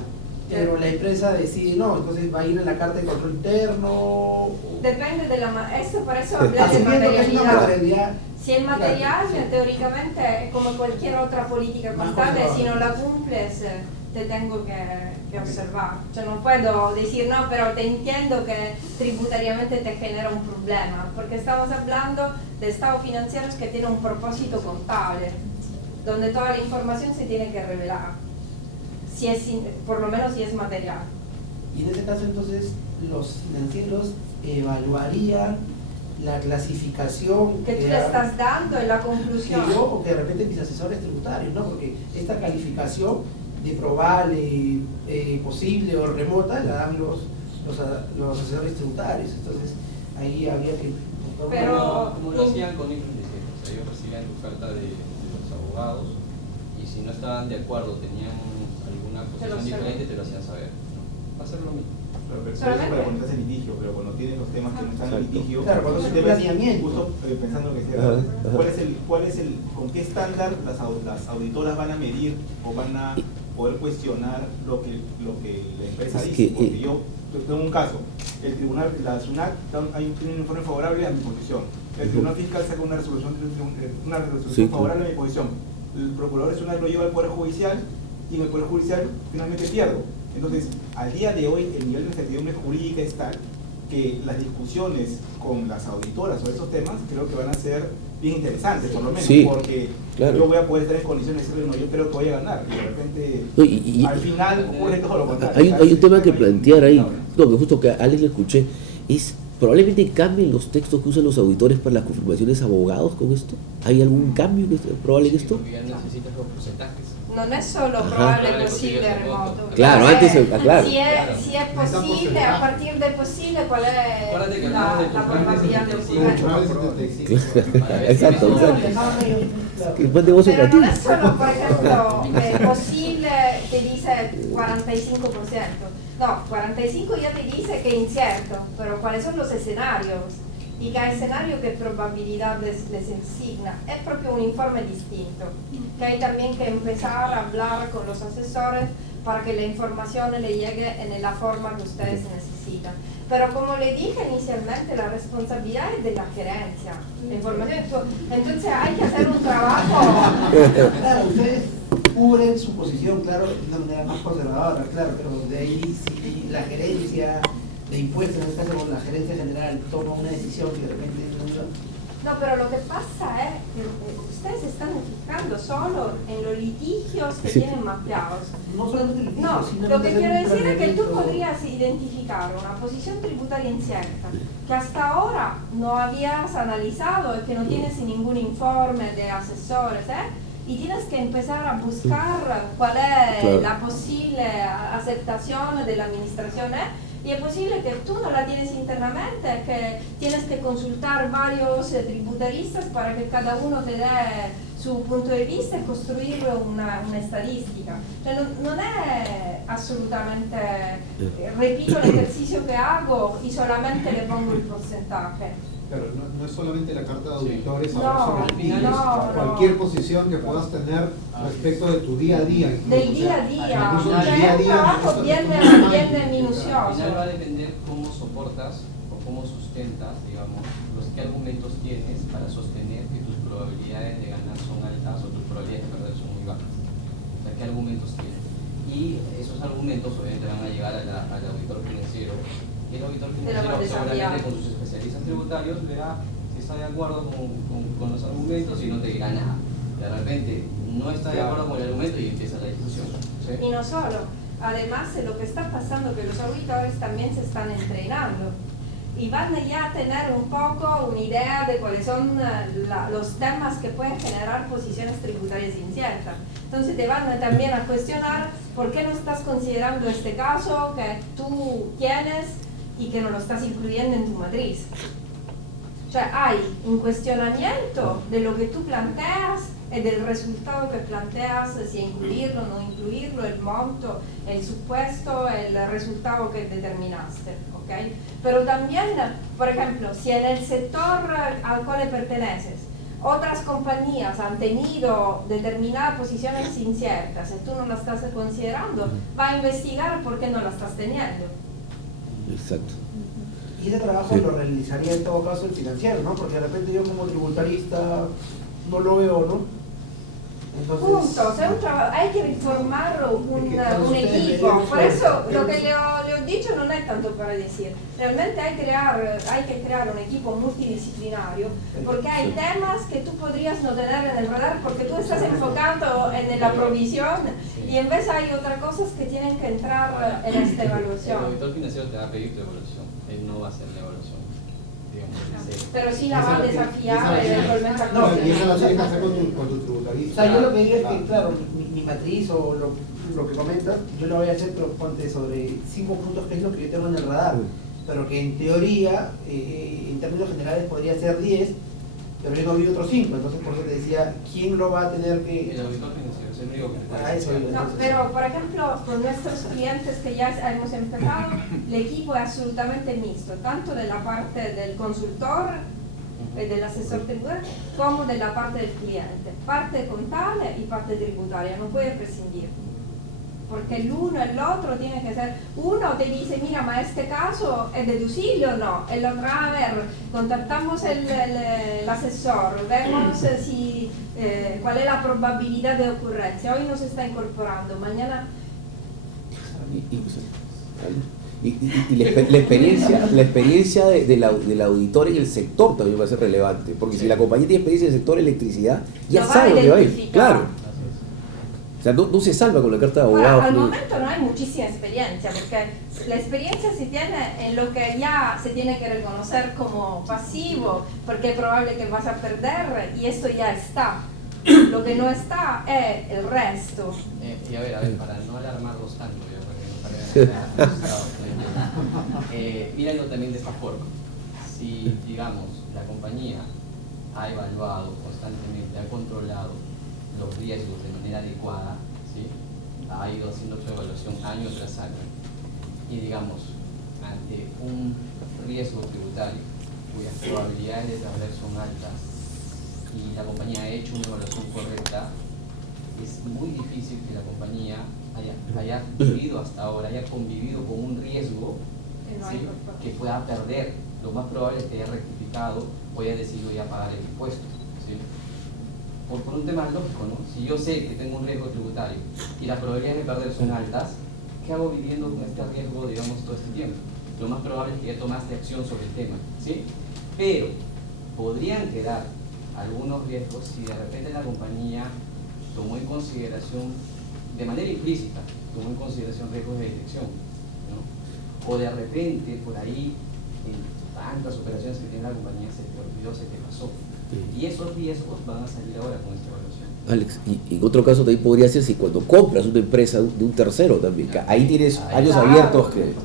pero la empresa decide no, entonces va a ir en la carta de control interno. depende de por eso hablé de Asumiendo que es una materialidad. materialidad. Si el material, teóricamente, es como cualquier otra política Más contable, si no conservadora. la cumples, te tengo que observar. Yo no puedo decir no, pero te entiendo que tributariamente te genera un problema, porque estamos hablando de estados financieros que tienen un propósito contable, donde toda la información se tiene que revelar, si es, por lo menos si es material. Y en ese caso entonces los financieros evaluarían la clasificación Que tú le ha- estás dando en la que conclusión. yo o que de repente mis asesores tributarios, ¿no? Porque esta calificación de probable, posible o remota la dan los asesores tributarios. Entonces ahí habría que buscar una- Pero- Como lo hacían con IFRS 17, o sea, ellos recibían tu carta de los abogados y si no estaban de acuerdo, tenían alguna posición lo diferente, te lo hacían saber. ¿No? Va a ser lo mismo. Pero eso Solamente. para cuando estás en litigio, pero cuando tienes los temas que no están en Exacto. litigio, Claro, cuando es un debes, planeamiento. justo pensando que sea, Ajá, ajá. con qué estándar las auditoras van a medir o van a poder cuestionar lo que la empresa Es dice? que, Porque yo tengo un caso, el tribunal, la SUNAT tiene un informe favorable a mi posición, el tribunal fiscal saca una resolución Sí, favorable a mi posición, el procurador de SUNAT lo lleva al Poder Judicial y en el Poder Judicial finalmente pierdo. Entonces, al día de hoy, el nivel de incertidumbre jurídica es tal que las discusiones con las auditoras sobre estos temas creo que van a ser bien interesantes, por lo menos, Sí, porque claro. yo voy a poder estar en condiciones de decirle, no, yo creo que voy a ganar, y de repente No, y al final ocurre todo lo contrario. hay un tema que plantear ahí, No, no, que justo que a Alex le escuché, es probablemente cambien los textos que usan los auditores para las confirmaciones abogados con esto. ¿Hay algún cambio que es probable en esto? Porque ya necesitas los porcentajes. Non è solo Ajá. probabile, possibile, remoto. Claro, Cioè, antes, claro. Si è possibile, a partir del possibile, qual è Guardate che la probabilità di ocurrenza? Exacto, exacto. Que es buen negocio Pero no creativo. es solo, por ejemplo, posible te dice 45%. No, 45 ya te dice que incierto, pero ¿cuáles son los escenarios? Y cada escenario qué probabilidad les asigna. Es propio un informe distinto, que hay también que empezar a hablar con los asesores para que la información le llegue en la forma que ustedes necesitan. Pero como le dije inicialmente, la responsabilidad es de la gerencia. La información, entonces hay que hacer un trabajo. Claro, ustedes cubren su posición, claro, de una manera más conservadora, claro, pero de ahí si la gerencia de impuestos, en este caso con la gerencia general, toma una decisión que de repente No, pero lo que pasa es que ustedes se están fijando solo en los litigios que tienen mapeados. no solamente litigios, No, sino lo que hacer quiero un decir es que tú planeamiento. podrías identificar una posición tributaria incierta que hasta ahora no habías analizado y que no tienes ningún informe de asesores, y tienes que empezar a buscar cuál es Claro. la posible aceptación de la administración, y es posible que tú no la tienes internamente, que tienes que consultar varios tributaristas para que cada uno te dé su punto de vista y construir una estadística. Cioè, non è assolutamente, repito l'esercizio che hago y solamente le pongo il porcentaje. Claro, no es solamente la carta de auditores, No, hablar sobre al final litigios, no. cualquier posición que puedas tener respecto de tu día a día. incluso, Del o día sea, a día, incluso del cioè día a è un día, trabajo no bien Al minucioso. final va a depender cómo soportas o cómo sustentas, digamos, qué argumentos tienes para sostener que tus probabilidades de ganar son altas o tus probabilidades de perder son muy bajas. O sea, qué argumentos tienes. Y esos argumentos obviamente van a llegar al auditor financiero. Y el auditor financiero seguramente con sus especialistas tributarios verá si está de acuerdo con los argumentos y no te dirá nada. De repente no está de acuerdo con el argumento y empieza la discusión. ¿Sí? Y no solo, además lo que está pasando es que los auditores también se están entrenando y van ya a tener un poco una idea de cuáles son los temas que pueden generar posiciones tributarias inciertas. Entonces te van también a cuestionar por qué no estás considerando este caso que tú tienes y que no lo estás incluyendo en tu matriz. O sea, hay un cuestionamiento de lo que tú planteas y del resultado que planteas, si incluirlo o no incluirlo, el monto, el supuesto, el resultado que determinaste, ¿ok? Pero también, por ejemplo, si en el sector al cual perteneces, otras compañías han tenido determinadas posiciones inciertas y tú no las estás considerando, va a investigar por qué no las estás teniendo. Exacto. Y ese trabajo lo realizaría en todo caso el financiero, ¿no? Porque de repente yo como tributarista no lo veo, ¿no? Entonces, Punto, o sea, hay que formar un equipo. Por eso lo que le ho dicho non è tanto para decir, realmente hay que crear un equipo multidisciplinario, porque hay temas que tú podrías no tener en el radar porque tú estás enfocando en la provisión y en vez hay otras cosas que tienen que entrar en esta El evaluación. auditor financiero te va a pedir tu evaluación, él no va a hacer la evaluación. Digamos, Pero sí la va a desafiar eventualmente a No, y eso lo cuestionar. tienes que hacer con tu tributarista. o sea, yo lo que digo es que, claro, mi matriz o lo que comentas, yo lo voy a hacer, pero ponte sobre 5 puntos que es lo que yo tengo en el radar, pero que en teoría, en términos generales, podría ser 10, pero yo no vi otros 5, entonces por eso te decía, ¿quién lo va a tener que...? el auditor financiero es el único que te puede Ah, eso decir. No, pero por ejemplo, con nuestros clientes que ya hemos empezado, el equipo es absolutamente mixto, tanto de la parte del consultor, del asesor tributario, como de la parte del cliente, parte contable y parte tributaria, no puede prescindir. Porque el uno y el otro tiene que ser, uno te dice, mira, ma este caso es deducible o no, el otro, a ver, contactamos el asesor, vemos si, cuál es la probabilidad de ocurrencia, hoy nos está incorporando, mañana... Y la experiencia del auditor y el sector también va a ser relevante, porque si la compañía tiene experiencia en el sector electricidad, ya sabe dónde va a ir. Claro. O sea, no se salva con la carta de abogado. Al momento no hay muchísima experiencia, porque la experiencia se tiene en lo que ya se tiene que reconocer como pasivo, porque es probable que vas a perder y esto ya está. Lo que no está es el resto. Y a ver, para no alarmarlos tanto, míralo también de esta forma. Si, digamos, la compañía ha evaluado constantemente, ha controlado los riesgos de manera adecuada, ¿sí? Ha ido haciendo su evaluación año tras año, y digamos, ante un riesgo tributario cuyas probabilidades de perder son altas y la compañía ha hecho una evaluación correcta, es muy difícil que la compañía haya vivido hasta ahora, haya convivido con un riesgo, ¿sí?, que pueda perder. Lo más probable es que haya rectificado o haya decidido ya pagar el impuesto, ¿sí? Por un tema lógico, ¿no? Si yo sé que tengo un riesgo tributario y las probabilidades de perder son altas, ¿qué hago viviendo con este riesgo, digamos, todo este tiempo? Lo más probable es que ya tomaste acción sobre el tema, ¿sí? Pero podrían quedar algunos riesgos si de repente la compañía tomó en consideración, de manera implícita, tomó en consideración riesgos de detección, ¿no? O de repente, por ahí, en tantas operaciones que tiene la compañía, se te olvidó, se te pasó. Y esos riesgos van a salir ahora con esta evaluación. Alex, y en otro caso también podría ser si cuando compras una empresa de un tercero también, que ahí tienes años abiertos que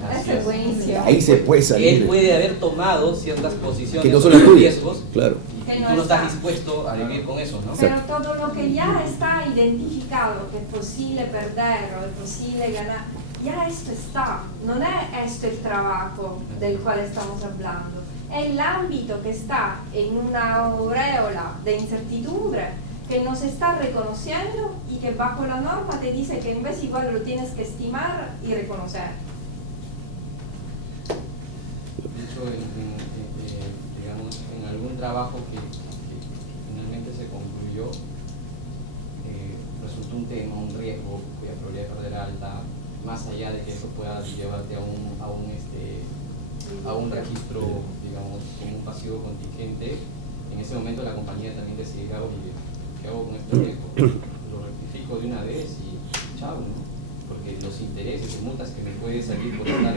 ahí se puede salir. Él puede haber tomado ciertas posiciones que no son las tuyas, riesgos, claro. y tú no estás dispuesto a vivir con eso, ¿no? Pero todo lo que ya está identificado, que es posible perder o es posible ganar, ya esto está, no es esto el trabajo del cual estamos hablando, es el ámbito que está en una aureola de incertidumbre que no se está reconociendo y que bajo la norma te dice que en vez igual lo tienes que estimar y reconocer. De hecho, digamos, en algún trabajo que finalmente se concluyó, resultó un tema, un riesgo cuya probabilidad de perder alta, más allá de que eso pueda llevarte a un registro, digamos, con un pasivo contingente. En ese momento la compañía también decidirá, oye, ¿qué hago con este riesgo? Lo rectifico de una vez y chao, ¿no? Porque los intereses y multas que me puede salir por estar,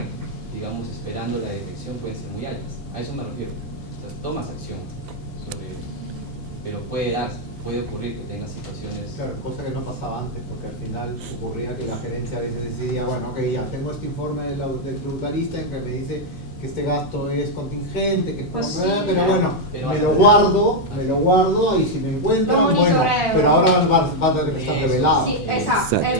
digamos, esperando la detección pueden ser muy altas. A eso me refiero. O sea, tomas acción sobre eso. Pero puede ocurrir que tengas situaciones... Claro, cosa que no pasaba antes, porque al final ocurría que la gerencia a veces decidía, bueno, ok, ya tengo este informe del tributarista en que me dice que este gasto es contingente, que pues sí, pero bueno, pero me lo guardo y si me encuentran, bueno, pero ahora va a tener que estar revelado. Sí, exacto. Ahora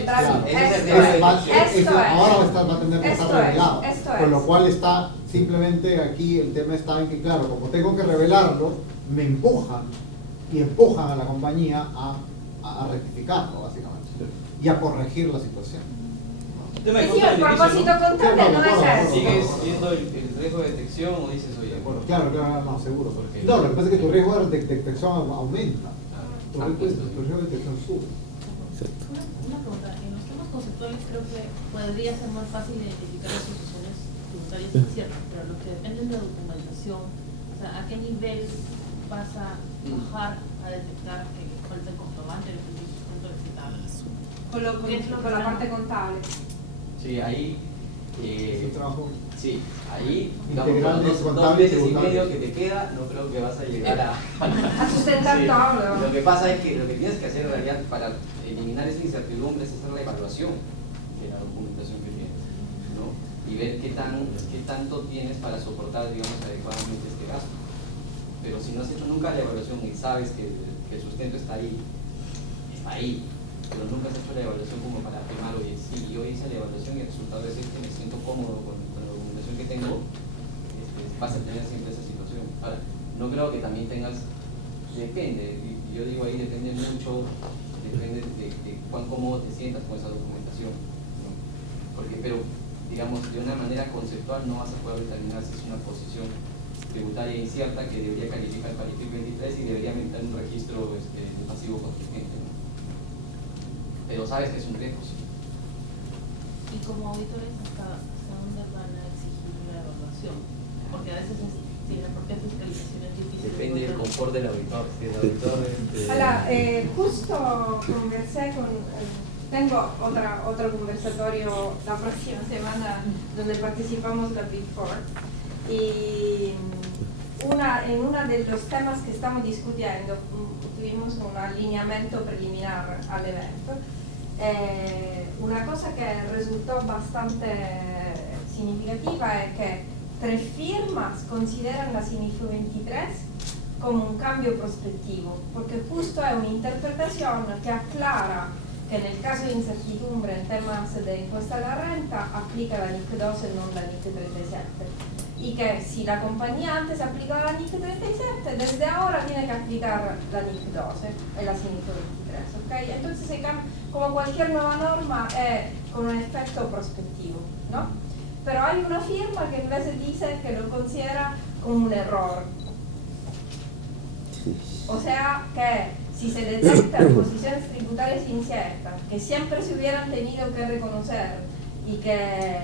va a tener que estar revelado. Con lo cual está, simplemente aquí el tema está en que, claro, como tengo que revelarlo, me empujan a la compañía a rectificarlo, básicamente, y a corregir la situación. Sí, el propósito contable no es eso. ¿Sigues viendo el riesgo de detección o dices, oye, bueno? Claro, no, seguro. No, lo que pasa es que tu riesgo de detección aumenta. Tu riesgo de detección sube. Una pregunta, en los temas conceptuales creo que podría ser más fácil identificar las situaciones tributarias, es cierto, pero lo que depende de la documentación, o sea, ¿a qué nivel vas a bajar a detectar que falta el comprobante del sustento vegetable? Con la parte contable. Sí, ahí... Sí, ahí, integral digamos, de dos meses y tributario. medio que te queda, no creo que vas a llegar a sustentar todo. Lo que pasa es que lo que tienes que hacer en realidad para eliminar esa incertidumbre es hacer la evaluación de la documentación que tienes, ¿no? Y ver qué tanto tienes para soportar, digamos, adecuadamente este gasto. Pero si no has hecho nunca la evaluación y sabes que el sustento está ahí, pero nunca has hecho la evaluación como para afirmar, oye, sí, yo hice la evaluación y el resultado es que me siento cómodo con la documentación que tengo, vas a tener siempre esa situación. Ahora, no creo que también tengas, depende, y yo digo ahí depende mucho, depende de cuán cómodo te sientas con esa documentación, ¿no? Pero, digamos, de una manera conceptual no vas a poder determinar si es una posición tributaria incierta que debería calificar para IFIC 23 y debería meter un registro de pasivo contingente, ¿no? Pero sabes que es un riesgo, sí. Y como auditores, ¿hasta dónde van a resolución? Porque a veces si la propia fiscalización es difícil. Depende del confort del auditor. Si el auditor justo conversé con... tengo otro conversatorio la próxima semana donde participamos la Big Four y en uno de los temas que estamos discutiendo tuvimos un alineamiento preliminar al evento. Una cosa que resultó bastante significativa es que 3 firmas consideran la SINIF 23 como un cambio prospettivo, porque justo es una interpretación que aclara que en el caso de incertidumbre en temas de impuesta a la renta aplica la NIC 2 y no la NIC 37. Y que si la compañía antes aplicaba la NIC 37, desde ahora tiene que aplicar la NIC 12 y la SINIF 23. ¿Okay? Entonces, como cualquier nueva norma, es con un efecto prospectivo, ¿no? Pero hay una firma que invece dice que lo considera como un error. O sea que si se detectan posiciones tributarias inciertas que siempre se hubieran tenido que reconocer y que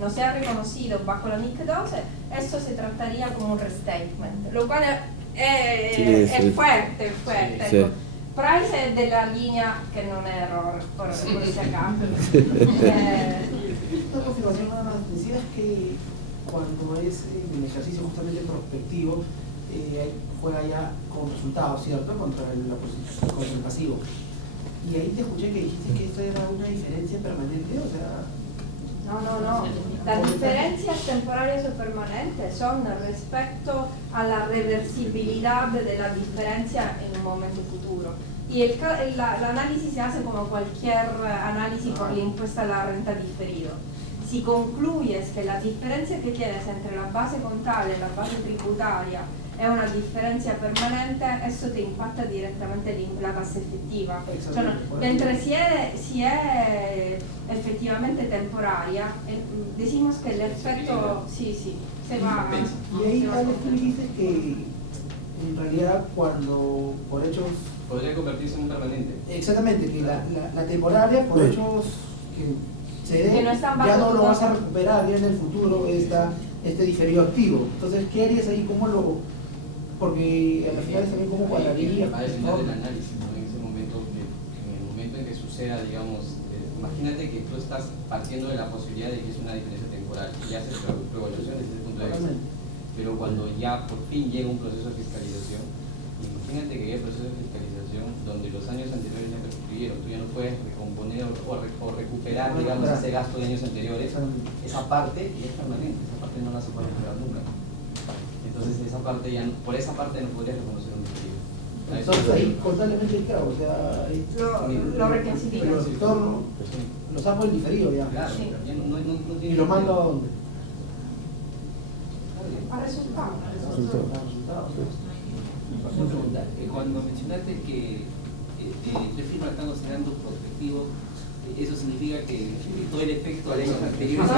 no se ha reconocido bajo la NIC 12, esto se trataría como un restatement, lo cual es fuerte. Sí. Price es de la línea que no es error, por si acaso. Una confirmación nada más, decías que cuando es el ejercicio justamente prospectivo, juega ya con resultados, ¿cierto? Contra el pasivo. Y ahí te escuché que dijiste que esto era una diferencia permanente, o sea... No. Las diferencias temporales o permanentes son respecto a la reversibilidad de la diferencia en un momento futuro. Y el análisis se hace como cualquier análisis por la impuesta a la renta diferido. Si concluyes que la diferencia que tienes entre la base contable y la base tributaria è una differenza permanente, eso te impacta direttamente la tassa effettiva. Cioè, mentre si è effettivamente temporaria, decimos que el efecto se va. Y ahí tal vez tú dices que en realidad cuando por hechos... podría convertirse en un permanente. Exactamente, que la temporaria por hechos que se den, ya no lo vas a recuperar ya en el futuro este diferido activo. Entonces, ¿qué harías ahí? ¿Cómo lo...? Porque al final también cómo cuadraría. Va a depender del análisis, ¿no? En ese momento, en el momento en que suceda, digamos, imagínate que tú estás partiendo de la posibilidad de que es una diferencia temporal y haces tu evaluación desde ese punto de vista. Pero cuando ya por fin llega un proceso de fiscalización, imagínate que haya proceso de fiscalización donde los años anteriores ya prescribieron, tú ya no puedes recomponer o recuperar, digamos, ese gasto de años anteriores, esa parte ya es permanente, esa parte no la se puede recuperar nunca. Entonces por esa parte no podrías reconocer un diferido. Entonces ahí contablemente claro, o sea, lo reclasifican. Lo saco el diferido ya. Claro, sí. Ya no tiene. ¿Y lo mando a dónde? A resultados. Una pregunta, cuando mencionaste que 3 firmas están considerando prospectivo, ¿eso significa que todo el efecto de años anteriores?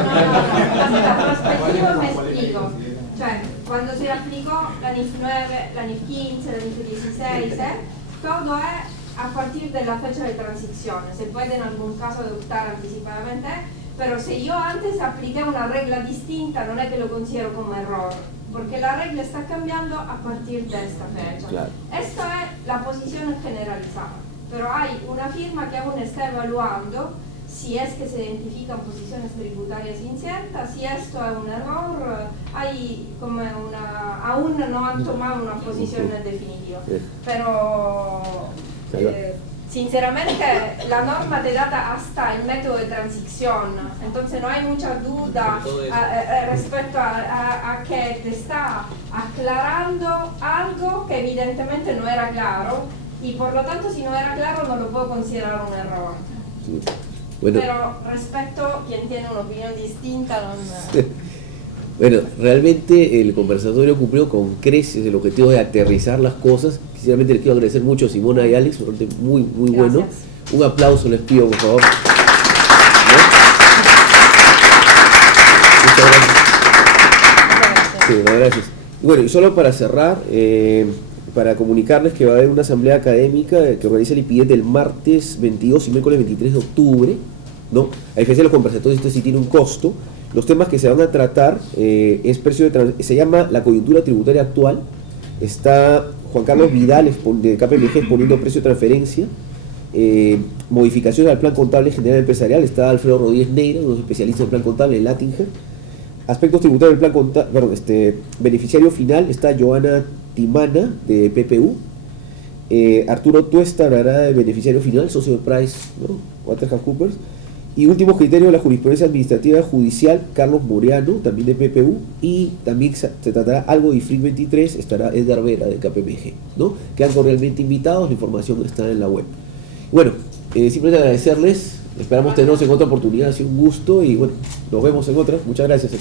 Prospettivo me explico. Cioè, quando si applicò la NIF 9, la NIF 15, la NIF 16, todo es a partir de la fecha de transición. Se puede en algún caso adoptar anticipadamente, pero si yo antes apliqué una regla distinta, no es que lo considero como error, porque la regla está cambiando a partir de esta fecha. Claro. Esta es la posición generalizada, pero hay una firma que aún está evaluando si es que se identifican posiciones tributarias inciertas, si esto es un error, hay como aún no han tomado una posición definitiva. Pero sinceramente la norma te data hasta el método de transición, entonces no hay mucha duda respecto a que te está aclarando algo que evidentemente no era claro y por lo tanto si no era claro no lo puedo considerar un error. Sí. Bueno. Pero respecto a quien tiene una opinión distinta, bueno, realmente el conversatorio cumplió con creces el objetivo de aterrizar las cosas. Sinceramente les quiero agradecer mucho a Simona y Alex, muy bueno. Un aplauso les pido, por favor. Muchas gracias. Sí, gracias. Y bueno, y solo para cerrar, para comunicarles que va a haber una asamblea académica que organiza el IPIDET el martes 22 y miércoles 23 de octubre, ¿no? A diferencia de los conversatorios, este sí tiene un costo. Los temas que se van a tratar se llama la coyuntura tributaria actual. Está Juan Carlos Vidal de KPMG exponiendo precio de transferencia, modificaciones al plan contable general empresarial. Está Alfredo Rodríguez Neira, uno de los especialistas en plan contable en Latinger. Aspectos tributarios del plan contable, beneficiario final, está Joana Timana de PPU. Arturo Tuesta hablará de beneficiario final, socio de Price, ¿no? WaterhouseCoopers. Y últimos criterios de la jurisprudencia administrativa judicial, Carlos Moreano, también de PPU, y también se tratará algo de IFRIC 23, estará Edgar Vera de KPMG, ¿no? Quedan cordialmente invitados, la información está en la web. Bueno, simplemente agradecerles, esperamos tenernos en otra oportunidad, ha sido un gusto y bueno, nos vemos en otra. Muchas gracias.